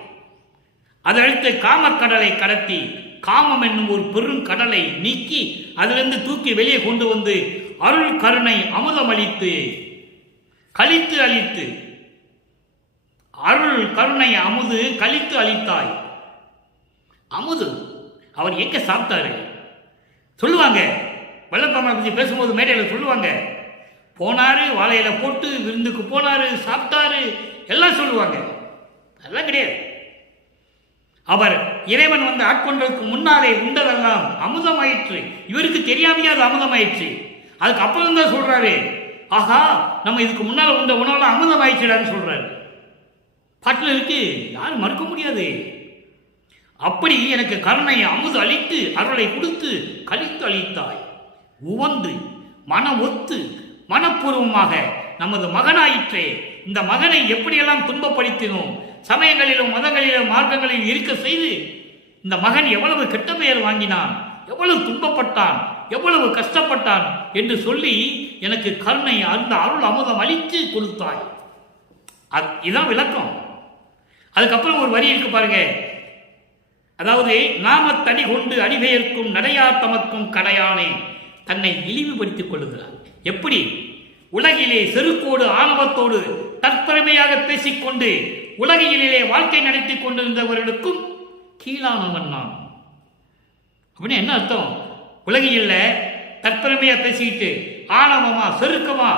அதற்கு காமக்கடலை கடத்தி, காமம் என்னும் ஒரு பெரும் கடலை நீக்கி அதிலிருந்து தூக்கி வெளியே கொண்டு வந்து அருள் கருணை அமுதம் அளித்து கழித்து அளித்து, அருள் கருணை அமுது கழித்து அளித்தாய். அமுது அவர் எங்க சாப்பிட்டாரு சொல்லுவாங்க. வெள்ளப்பாமலை பற்றி பேசும்போது மேடையில் சொல்லுவாங்க, போனாரு, வாழையில போட்டு விருந்துக்கு போனாரு, சாப்பிட்டாரு, எல்லாம் சொல்லுவாங்க. அதெல்லாம் கிடையாது. அவர் இறைவன் வந்து ஆட்கொண்டதுக்கு முன்னாலே உண்டதெல்லாம் அமுதமாயிற்று. இவருக்கு தெரியாமையே அது அமுதமாயிற்று. அதுக்கு அப்புறம் தான் சொல்றாரு, ஆஹா நம்ம இதுக்கு முன்னால உண்ட உணவுலாம் அமுதமாயிடுச்சுடான்னு சொல்றாரு. பாட்டில் இருக்கு, யாரும் மறுக்க முடியாது. அப்படி எனக்கு கருணை அமுது அளித்து அருளை கொடுத்து கழித்து அளித்தாய். உவந்து மனம் ஒத்து மனப்பூர்வமாக நமது மகனாயிற்றே, இந்த மகனை எப்படியெல்லாம் துன்பப்படுத்தினோம், சமயங்களிலும் மதங்களிலும் மார்க்கங்களிலும் இருக்க செய்து இந்த மகன் எவ்வளவு கெட்ட பெயர் வாங்கினான், எவ்வளவு துன்பப்பட்டான், எவ்வளவு கஷ்டப்பட்டான் என்று சொல்லி எனக்கு கருணை அந்த அருள் அமுதம் அளித்து கொடுத்தாய். இதுதான் விளக்கம். அதுக்கப்புறம் ஒரு வரி இருக்கு பாருங்க. அதாவது நாமத்தடி கொண்டு அடிபெயர்க்கும் நடையார் தமக்கும் கடையானே, தன்னை இழிவுபடுத்திக் கொள்ளுகிறார். எப்படி? உலகிலே செருக்கோடு ஆணவத்தோடு தற்பெருமையாக பேசிக்கொண்டு உலகிலே வாழ்க்கை நடத்தி கொண்டிருந்தவர்களுக்கும் கீழானவன் நான். அப்படின்னு என்ன அர்த்தம்? உலகில தற்பெருமையா பேசிக்கிட்டு ஆணவமா செருக்கமா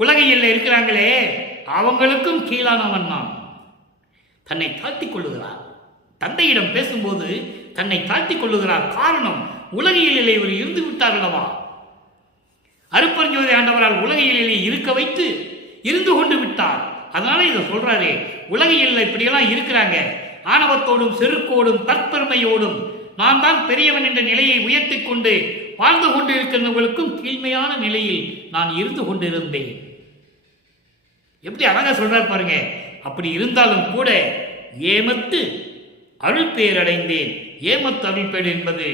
உலகில் இருக்கிறாங்களே, அவங்களுக்கும் கீழானவன் நான். தன்னை தாழ்த்திக் கொள்ளுகிறார். தந்தையிடம் பேசும்போது தன்னை தாழ்த்திக் கொள்ளுகிறார். காரணம், உலகியலிலே இவர் இருந்து விட்டார்களவா. அருப்பெருஞ்சோதி ஆண்டவரால் உலகியலிலே இருக்க வைத்து இருந்து கொண்டு விட்டார். அதனால இதை சொல்றாரு, உலகியல்ல இப்படியெல்லாம் இருக்கிறாங்க, ஆணவத்தோடும் செருக்கோடும் தற்பெருமையோடும் நான் தான் பெரியவன் என்ற நிலையை உயர்த்தி கொண்டு வாழ்ந்து கொண்டு இருக்கிறவர்களுக்கும் கீழ்மையான நிலையில் நான் இருந்து கொண்டிருந்தேன். எப்படி அழகா சொல்றார் பாருங்க. அப்படி இருந்தாலும் கூட ஏமத்து அருள் பேர் அடைந்தேன். ஏமத்து அருள் பேர் என்பது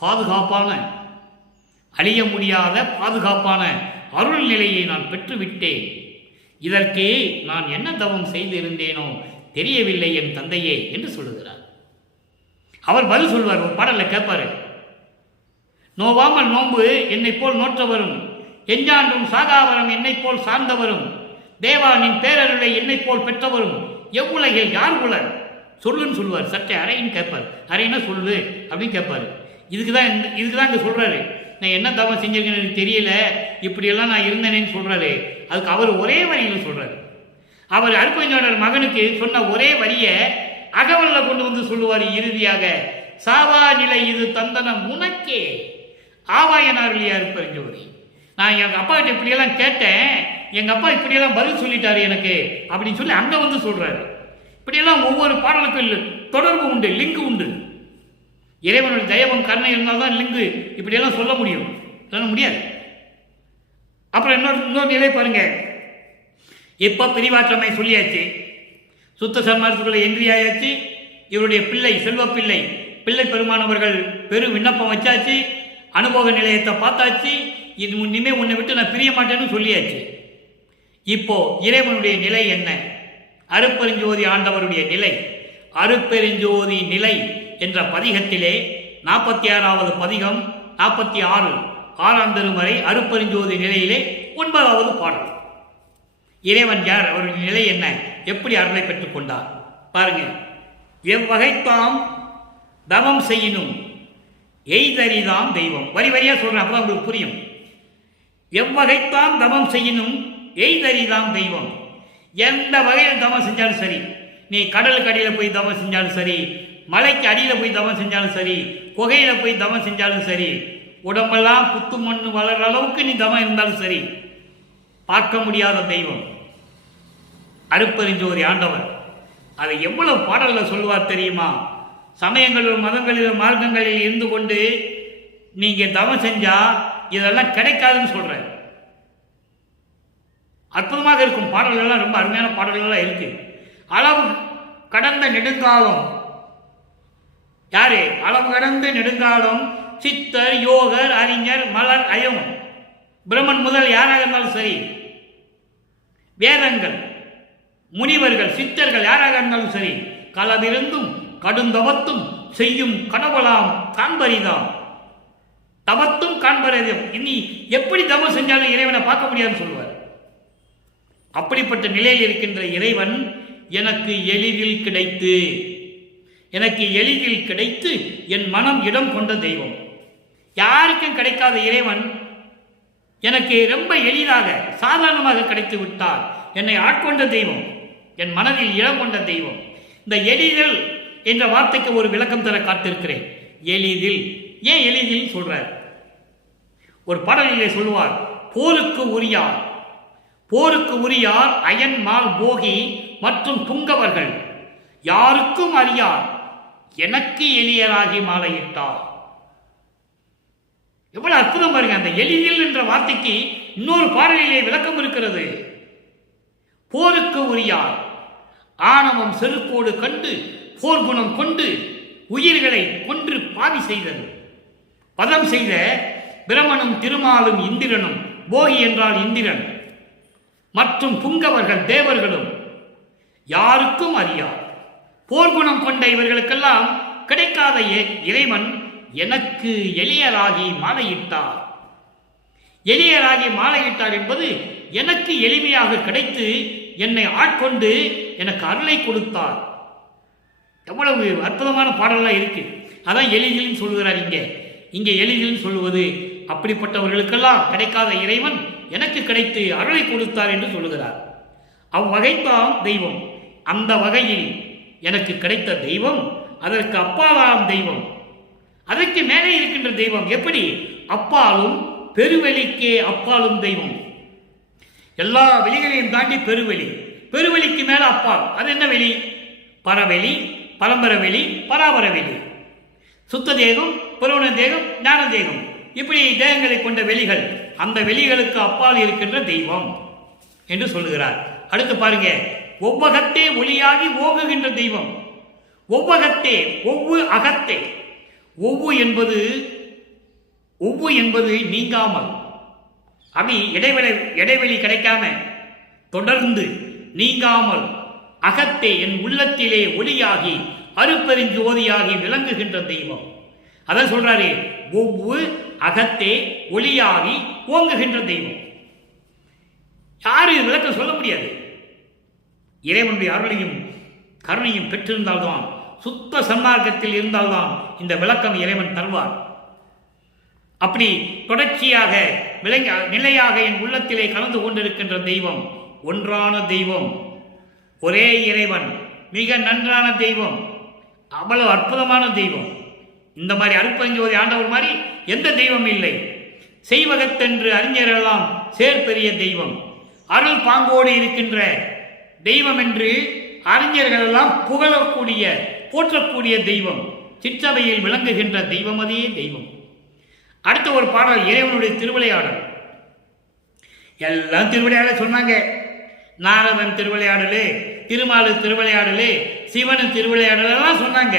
பாதுகாப்பான, அழிய முடியாத பாதுகாப்பான அருள் நிலையை நான் பெற்றுவிட்டேன். இதற்கே நான் என்ன தவம் செய்திருந்தேனோ தெரியவில்லை என் தந்தையே என்று சொல்லுகிறார். அவர் பதில் சொல்வார், ஒரு பாடல்ல கேட்பாரு, நோவாமல் நோன்பு என்னை போல் நோற்றவரும், எஞ்சான்றும் சாகாவரம் என்னை போல் சார்ந்தவரும், தேவா நின் பேரருளை என்னை போல் பெற்றவரும் எவ்வுலகில் யார் உலர் சொல்லுன்னு சொல்லுவார். சற்றே அறைன்னு கேட்பார். அறைன்னா சொல்லு அப்படின்னு கேட்பார். இதுக்கு தான் இங்கே சொல்கிறாரு, நான் என்ன தவம் செஞ்சிருக்கேன்னு எனக்கு தெரியல, இப்படியெல்லாம் நான் இருந்தேனேன்னு சொல்கிறாரு. அதுக்கு அவர் ஒரே வரியில் சொல்கிறார். அவர் அருட்பெருஞ்சோதியார் மகனுக்கு சொன்ன ஒரே வரியை அகவல்ல கொண்டு வந்து சொல்லுவார் இறுதியாக, சாவா நிலை இது தந்தனம் உனக்கே ஆவாயனார் இல்லையா அருட்பெருஞ்சோதி. நான் எங்கள் அப்பா கிட்ட இப்படியெல்லாம் கேட்டேன், எங்கள் அப்பா இப்படியெல்லாம் பதில் சொல்லிட்டாரு எனக்கு அப்படின்னு சொல்லி அங்கே வந்து சொல்கிறாரு. இப்படியெல்லாம் ஒவ்வொரு பாடலுக்கும் தொடர்பு உண்டு, லிங்கு உண்டு. இறைவனுடைய தயவம் கருணை இருந்தால்தான் லிங்கு இப்படியெல்லாம் சொல்ல முடியும், சொல்ல முடியாது. அப்புறம் இன்னொரு நிலை பாருங்க. இப்போ பிரிவாற்றமை சொல்லியாச்சு, சுத்த சன்மார்க்கத்துக்குள்ள எந்திரியாயாச்சு, இவருடைய பிள்ளை செல்வ பிள்ளை பெருமானவர்கள் பெரு விண்ணப்பம் வச்சாச்சு, அனுபவ நிலையத்தை பார்த்தாச்சு, இது இனிமே உன்னை விட்டு நான் பிரிய மாட்டேன்னு சொல்லியாச்சு. இப்போ இறைவனுடைய நிலை என்ன? அருட்பெருஞ்சோதி ஆண்டவருடைய நிலை. அருட்பெருஞ்சோதி நிலை என்ற பதிகத்திலே 46வது பதிகம் 46 6ஆம் திருமறை அருட்பெருஞ்சோதி நிலையிலே 9வது பாடல். இறைவன் யார்? அவருடைய நிலை என்ன? எப்படி அருளை பெற்றுக் கொண்டார் பாருங்க. எவ்வகைத்தாம் தவம் செய்யினும் எய்தறிதாம் தெய்வம். வரி வரியா சொல்றேன், அப்பதான் உங்களுக்கு புரியும். எவ்வகைத்தாம் தவம் செய்யினும் எய்தறிதாம் தெய்வம். எந்த வகையில் தவம் செஞ்சாலும் சரி, நீ கடலுக்கு அடியில் போய் தவம் செஞ்சாலும் சரி, மலைக்கு அடியில் போய் தவம் செஞ்சாலும் சரி, குகையில் போய் தவம் செஞ்சாலும் சரி, உடம்பெல்லாம் புத்து மண்ணு வளர்ற அளவுக்கு நீ தவம் இருந்தாலும் சரி, பார்க்க முடியாத தெய்வம் அருட்பெருஞ்சோதி ஆண்டவர். அதை எவ்வளவு பாடல்கள் சொல்லுவார் தெரியுமா? சமயங்களிலும் மதங்களிலும் மார்க்கங்களில் இருந்து கொண்டு நீங்க தவம் செஞ்சா இதெல்லாம் கிடைக்காதுன்னு சொல்ற. அற்புதமாக இருக்கும் பாடல்கள்லாம், ரொம்ப அருமையான பாடல்கள்லாம் இருக்கு. அளவு கடந்த நெடுங்காலம் யாரு? அளவு கடந்த நெடுங்காலம் சித்தர், யோகர், அறிஞர், மலர், அயம், பிரம்மன் முதல் யாராக இருந்தாலும் சரி, வேதங்கள், முனிவர்கள், சித்தர்கள் யாராக இருந்தாலும் சரி, களவிருந்தும் கடுந்தவத்தும் செய்யும் கடவுளாம் காண்பரிதாம். தவத்தும் காண்பரிதம். இனி எப்படி தவம் செஞ்சாலும் இறைவனை பார்க்க முடியாதுன்னு சொல்லுவார். அப்படிப்பட்ட நிலையில் இருக்கின்ற இறைவன் எனக்கு எளிதில் கிடைத்து என் மனம் இடம் கொண்ட தெய்வம். யாருக்கும் கிடைக்காத இறைவன் எனக்கு ரொம்ப எளிதாக சாதாரணமாக கிடைத்து விட்டார். என்னை ஆட்கொண்ட தெய்வம், என் மனதில் இடம் கொண்ட தெய்வம். இந்த எளிதில் என்ற வார்த்தைக்கு ஒரு விளக்கம் தர காத்திருக்கிறேன். எளிதில், ஏன் எளிதில் சொல்றார்? ஒரு பாடலிலே சொல்லுவார், போருக்கு உரியார் அயன் மால் போகி மற்றும் புங்கவர்கள் யாருக்கும் அறியார் எனக்கு எளியராகி மாலையிட்டார். எவ்வளவு அற்புதம் பாருங்க. அந்த எளிதில் என்ற வார்த்தைக்கு இன்னொரு பாடலிலே விளக்கம் இருக்கிறது. போருக்கு உரியார், ஆணவம் செருக்கோடு கண்டு போர்க்குணம் கொண்டு உயிர்களை கொன்று பாவி செய்தது. பதம் செய்த பிரமனும் திருமாலும் இந்திரனும், போகி என்றால் இந்திரன், மற்றும் புங்கவர்கள் தேவர்களும் யாருக்கும் அறியார். போர்க்குணம் கொண்ட இவர்களுக்கெல்லாம் கிடைக்காத இறைவன் எனக்கு எளியராகி மாலையிட்டார். எளியராகி மாலையிட்டார் என்பது எனக்கு எளிமையாக கிடைத்து என்னை ஆட்கொண்டு எனக்கு அருளை கொடுத்தார். எவ்வளவு அற்புதமான பாடலாம் இருக்கு. அதான் எளிதில் சொல்லுகிறார். இங்கே எளிதில் சொல்லுவது அப்படிப்பட்டவர்களுக்கெல்லாம் கிடைக்காத இறைவன் எனக்கு கிடைத்து அருளை கொடுத்தார் என்று சொல்லுகிறார். அவ்வகைத்தான் தெய்வம். அந்த வகையில் எனக்கு கிடைத்த தெய்வம் அதற்கு அப்பாலாம் தெய்வம், அதற்கு மேலே இருக்கின்ற தெய்வம். எப்படி? அப்பாலும் பெருவெளிக்கே அப்பாலும் தெய்வம். எல்லா வெளிகளையும் தாண்டி பெருவெளி, பெருவெளிக்கு மேல அப்பால். அது என்ன வெளி? பரவெளி, பரம்பர வெளி, பராபர வெளி, சுத்த தேகம், புறவண தேகம், ஞான தேகம், இப்படி தேகங்களை கொண்ட வெளிகள். அந்த வெளிகளுக்கு அப்பால் இருக்கின்ற தெய்வம் என்று சொல்லுகிறார். அடுத்து பாருங்க, ஒவ்வகத்தே ஒளியாகி ஓகுகின்ற தெய்வம். ஒவ்வகத்தே, ஒவ்வு அகத்தே. ஒவ்வு என்பது நீங்காமல், அப்படி இடைவெளி கிடைக்காம தொடர்ந்து நீங்காமல் அகத்தே என் உள்ளத்திலே ஒளியாகி அருட்பெருஞ்சோதியாகி விளங்குகின்ற தெய்வம். அதான் சொல்றாரு, ஒவ்வு அகத்தே ஒளியாகி ஓங்குகின்ற தெய்வம். யாரு விளக்கம் சொல்ல முடியாது. இறைவனுடைய அருளையும் கருணையும் பெற்றிருந்தால்தான், சுத்த சன்மார்க்கத்தில் இருந்தால்தான் இந்த விளக்கம் இறைவன் தருவார். அப்படி தொடர்ச்சியாக நிலையாக என் உள்ளத்திலே கலந்து கொண்டிருக்கின்ற தெய்வம் ஒன்றான தெய்வம், ஒரே இறைவன், மிக நன்றான தெய்வம், அவ்வளவு அற்புதமான தெய்வம். இந்த மாதிரி அருட்பெருஞ்சோதி ஆண்டவர் மாதிரி எந்த தெய்வம் இல்லை. செய்வகத்தென்று அறிஞரெல்லாம் சேர்பெரிய தெய்வம், அருள் பாங்கோடு இருக்கின்ற தெய்வம் என்று அறிஞர்கள் எல்லாம் புகழக்கூடிய போற்றக்கூடிய தெய்வம், சிற்றவையில் விளங்குகின்ற தெய்வமதே தெய்வம். அடுத்த ஒரு பாடல் இறைவனுடைய திருவிளையாடல். எல்லாம் திருவிளையாடல் சொன்னாங்க. நாரதன் திருவிளையாடலு, திருமாலு திருவிளையாடலு, சிவன் திருவிளையாடல் எல்லாம் சொன்னாங்க.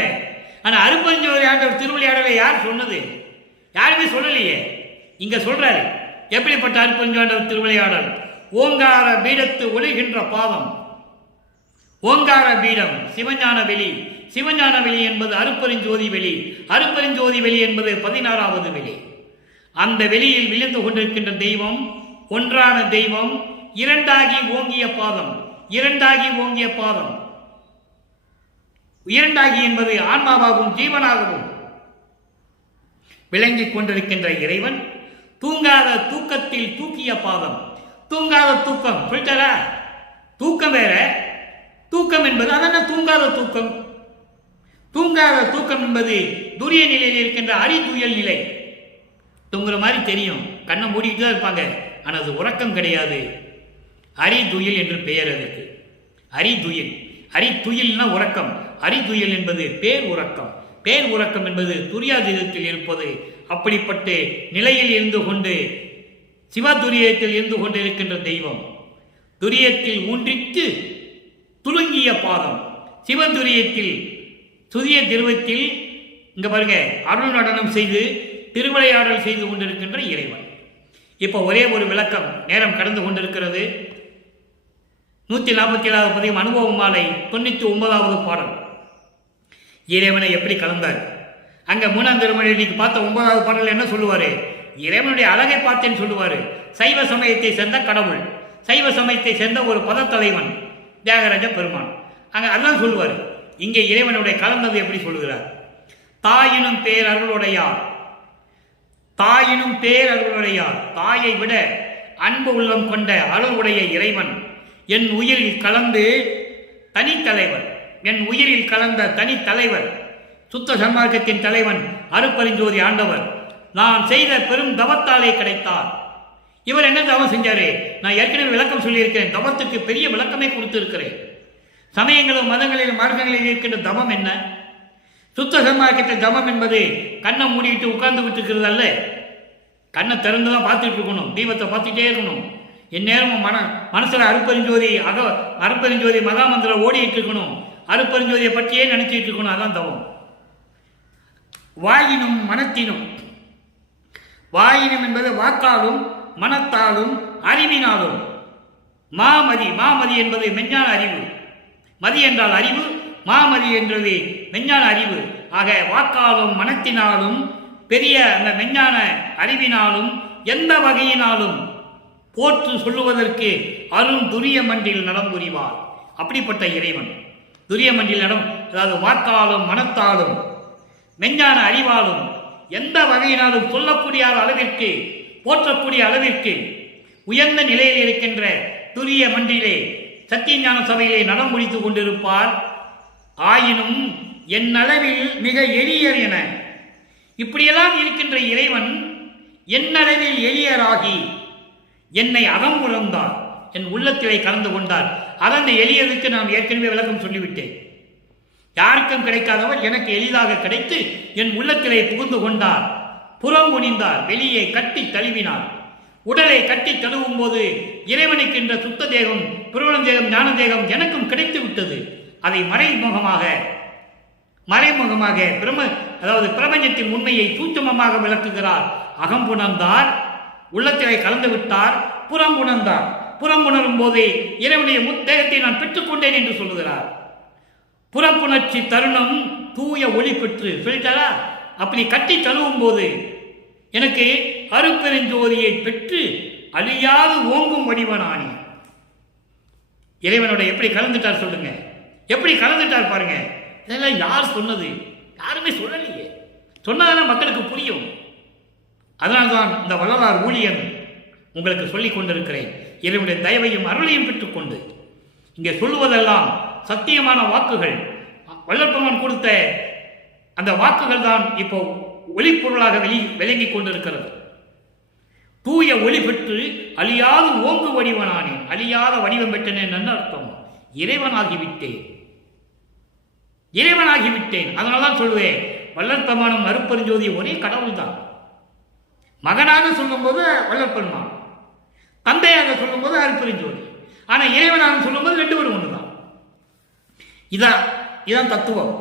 ஆனால் அருட்பெருஞ்சோதி ஆண்டவர் திருவிளையாடலை யார் சொன்னது? யாருமே சொல்லலையே. இங்க சொல்றாரு எப்படிப்பட்ட அருட்பெருஞ்சோதி ஆண்டவர் திருவிளையாடல். ஓங்கார பீடத்து ஒளிகின்ற பாதம். ஓங்கார பீடம் சிவஞான வெளி, சிவஞான வெளி என்பது அருட்பெருஞ்சோதி வெளி, அருட்பெருஞ்சோதி வெளி என்பது 16வது வெளி. அந்த வெளியில் விழுந்து கொண்டிருக்கின்ற தெய்வம் ஒன்றான தெய்வம், இரண்டாகி ஓங்கிய பாதம். இரண்டாகி ஓங்கிய பாதம், இரண்டாகி என்பது ஆன்மாவாகவும் ஜீவனாகவும் விளங்கிக் கொண்டிருக்கின்ற இறைவன் தூங்காத தூக்கத்தில் தூக்கிய பாதம். தூங்காத தூக்கம் சொல்லிட்டாரா? தூக்கம் வேற, தூக்கம் என்பது அதான் தூங்காத தூக்கம். தூங்காத தூக்கம் என்பது துரிய நிலையில் இருக்கின்ற அறிதுயல் நிலை. தூங்குற மாதிரி தெரியும், கண்ணை மூடிட்டு தான் இருப்பாங்க, ஆனால் அது உறக்கம் கிடையாது. அறிதுயில் என்று பெயர் அதற்கு. அறிதுயில், அறிதுயில்னா உறக்கம், அறிதுயில் என்பது பேர் உறக்கம். பேர் உறக்கம் என்பது துரியாதீதத்தில் இருப்பது. அப்படிப்பட்ட நிலையில் இருந்து கொண்டு சிவதுரியத்தில் இருந்து கொண்டு இருக்கின்ற தெய்வம், துரியத்தில் ஊன்றிட்டு துலுங்கிய பாதம். சிவதுரியத்தில் சுதிய திருவத்தில் இங்க பாருங்க அருள் நடனம் செய்து திருவிளையாடல் செய்து கொண்டிருக்கின்ற இறைவன். இப்போ ஒரே ஒரு விளக்கம், நேரம் கடந்து கொண்டிருக்கிறது. 147வது பதிகம் அனுபவ மாலை 99வது பாடல். இறைவனை எப்படி கலந்தார்? அங்க 3ஆம் திருமொழி இன்னைக்கு பார்த்த 9வது பாடல் என்ன சொல்லுவாரு? இறைவனுடைய அழகை பார்த்தேன்னு சொல்லுவாரு. சைவ சமயத்தை சேர்ந்த கடவுள், சைவ சமயத்தை சேர்ந்த ஒரு பதத்தலைவன் தியாகராஜ பெருமான், அங்க அதான் சொல்லுவார். இங்கே இறைவனுடைய கலந்தது எப்படி சொல்லுகிறார்? தாயினும் பேர் அருளுடையார், தாயினும் பேர் அருளுடையார், தாயை விட அன்பு உள்ளம் கொண்ட அருளுடைய இறைவன் என் உயிரில் கலந்து தனித்தலைவர், என் உயிரில் கலந்த தனித்தலைவர், சுத்த சன்மார்க்கத்தின் தலைவன் அருட்பெருஞ்சோதி ஆண்டவர் நான் செய்த பெரும் தவத்தாலே கிடைத்தார். இவர் என்ன தவம் செஞ்சாரு? நான் ஏற்கனவே விளக்கம் சொல்லியிருக்கிறேன். தவத்துக்கு பெரிய விளக்கமே கொடுத்திருக்கிறேன். சமயங்களும் மதங்களிலும் மார்க்கங்களில் இருக்கின்ற தவம் என்ன? சுத்த சன்மார்க்கத்தின் தவம் என்பது கண்ணை மூடிட்டு உட்கார்ந்து விட்டு இருக்கிறது அல்ல. கண்ணை திறந்து தான் பார்த்துட்டு இருக்கணும், தீபத்தை பார்த்துட்டே இருக்கணும். எந்நேரமும் மனசுல அருட்பெருஞ்சோதி அருட்பெருஞ்சோதி மகாமந்திரம் ஓடிட்டு இருக்கணும், அருட்பெருஞ்சோதியை பற்றியே நினைச்சிட்டு இருக்கணும். அதான் தவம். வாயினும் மனத்தினும், வாயினும் என்பது வாக்காலும் மனத்தாலும் அறிவினாலும், மாமதி, மாமதி என்பது மெஞ்ஞான அறிவு, மதி என்றால் அறிவு, மாமதி என்றது மெஞ்ஞான அறிவு. ஆக வாக்காலும் மனத்தினாலும் பெரிய அந்த மெஞ்ஞான அறிவினாலும் எந்த வகையினாலும் போற்று சொல்லுவதற்கு அருண் துரிய மண்டில் நடம் புரிவார். அப்படிப்பட்ட இறைவன் துரிய மண்டில் நடம், அதாவது வாக்காலும் மனத்தாலும் மெஞ்ஞான அறிவாலும் எந்த வகையினாலும் சொல்லக்கூடிய அளவிற்கு போற்றக்கூடிய அளவிற்கு உயர்ந்த நிலையில் இருக்கின்ற துரிய மண்டிலே சத்தியஞான சபையிலே நடம் முடித்துக் கொண்டிருப்பார். ஆயினும் என் அளவில் மிக எளியர் என, இப்படியெல்லாம் இருக்கின்ற இறைவன் என் அளவில் எளியராகி என்னை அகம்புறந்தார், என் உள்ளத்திலே கலந்து கொண்டார். அதன் எளியதுக்கு நான் ஏற்கனவே விளக்கம் சொல்லிவிட்டேன். யாருக்கும் கிடைக்காதவர் எனக்கு எளிதாக கிடைத்து என் உள்ளத்திலே புகுந்து கொண்டார். புறம் குனிந்தார், வெளியே கட்டி தழுவினார். உடலை கட்டி தழுவும் போது இறைவனுக்கு என்ற சுத்த தேகம், புருவன தேகம், ஞான தேகம் எனக்கும் கிடைத்து விட்டது. அதை மறைமுகமாக அதாவது பிரபஞ்சத்தின் உண்மையை சூட்சுமமாக விளக்குகிறார். அகம்புணர்ந்தார், உள்ளத்திலே கலந்து விட்டார், புறம் உணர்ந்தார். புறம் உணரும் போதே இறைவனுடைய முத்தேகத்தை நான் பெற்றுக்கொண்டேன் என்று சொல்லுகிறார். புறப்புணர்ச்சி தருணம் தூய ஒளி பெற்று சொல்லிட்டாரா? அப்படி கட்டி தழுவும் போது எனக்கு அருட்பெருஞ்சோதியை பெற்று அழியாது ஓங்கும் வடிவனானி. இறைவனோட எப்படி கலந்துட்டார் சொல்லுங்க. எப்படி கலந்துட்டார் பாருங்க. இதெல்லாம் யார் சொன்னது? யாருமே சொல்லலையே. சொன்னதான மக்களுக்கு புரியும். அதனால்தான் இந்த வள்ளலார் ஊழியன் உங்களுக்கு சொல்லிக் கொண்டிருக்கிறேன். இறைவனுடைய தயவையும் அருளையும் பெற்றுக்கொண்டு இங்கே சொல்லுவதெல்லாம் சத்தியமான வாக்குகள். வள்ளற்பெருமான் கொடுத்த அந்த வாக்குகள் தான் இப்போ ஒளிப்பொருளாக விளங்கி கொண்டிருக்கிறது. தூய ஒளி பெற்று அழியாது ஓங்கு வடிவனானேன். அழியாத வடிவம் பெற்றனேன் என்ன அர்த்தம்? இறைவனாகிவிட்டேன், இறைவனாகிவிட்டேன். அதனால்தான் சொல்லுவேன், வள்ளற்பெருமானும் அருட்பெருஞ்சோதி ஒரே கடவுள் தான். மகனாக சொல்லும் போது வள்ளற்பெருமான், தந்தையாக சொல்லும் போது அருட்பெருஞ்சோதி. ஆனா இறைவனாக சொல்லும் போது ரெண்டு பேரும் ஒண்ணுதான். இதான் தத்துவம்.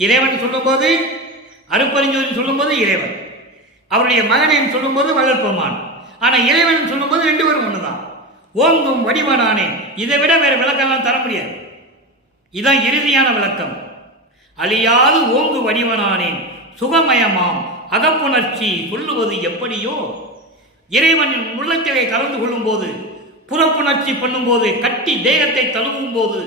இறைவன் சொல்லும் போது அருட்பெருஞ்சோதி சொல்லும் போது இறைவன், அவருடைய மகனை சொல்லும் போது வள்ளற்பெருமான். ஆனா இறைவன் சொல்லும் போது ரெண்டு பேரும் ஒண்ணுதான். ஓங்கும் வடிவனானே. இதை விட வேற விளக்கம்லாம் தர முடியாது. இதுதான் இறுதியான விளக்கம். அழியாது ஓங்கு வடிவனானேன் சுகமயமாம் அகப்புணர்ச்சி சொல்லுவது எப்படியோ. இறைவனின் உள்ளத்திலே கலந்து கொள்ளும் போது, புறப்புணர்ச்சி பண்ணும்போது, கட்டி தேகத்தை தழுவும் போது,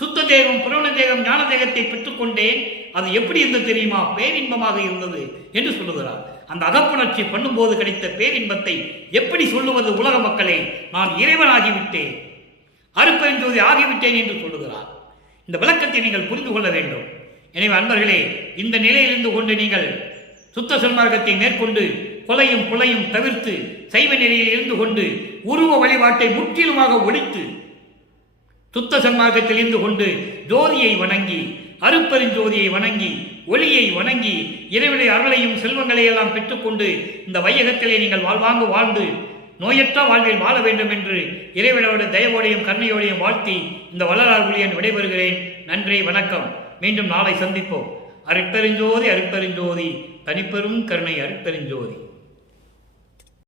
சுத்த தேகம் புரண தேகம் ஞான தேகத்தை பெற்றுக்கொண்டேன். அது எப்படி இருந்தது தெரியுமா? பேரின்பமாக இருந்தது என்று சொல்லுகிறார். அந்த அகப்புணர்ச்சி பண்ணும்போது கிடைத்த பேரின்பத்தை எப்படி சொல்லுவது உலக மக்களே? நான் இறைவனாகிவிட்டேன், அருட்பெருஞ்சோதி ஆகிவிட்டேன் என்று சொல்லுகிறார். இந்த விளக்கத்தை நீங்கள் புரிந்து கொள்ள வேண்டும். எனவே அன்பர்களே, இந்த நிலையிலிருந்து கொண்டு நீங்கள் சுத்த சன்மார்க்கத்தை மேற்கொண்டு கொலையும் புலையும் தவிர்த்து சைவ நிலையில் இருந்து கொண்டு உருவ வழிபாட்டை முற்றிலுமாக ஒழித்து சுத்த சன்மார்க்கத்தில் இருந்து கொண்டு ஜோதியை வணங்கி, அருட்பெருஞ்சோதியை வணங்கி, ஒளியை வணங்கி, இறைவனுடைய அருளையும் செல்வங்களையும் எல்லாம் பெற்றுக்கொண்டு இந்த வையகத்திலே நீங்கள் வாழ்ந்து நோயற்ற வாழ்வில் வாழ வேண்டும் என்று இறைவனோட தயவோடையும் கருணையோடையும் வாழ்த்தி இந்த வள்ளலார் ஊழியன் விடைபெறுகிறேன். நன்றி, வணக்கம். மீண்டும் நாளை சந்திப்போம். அருட்பெருஞ்சோதி, அருட்பெருஞ்சோதி, தனிப்பெரும் கருணை அருட்பெருஞ்சோதி.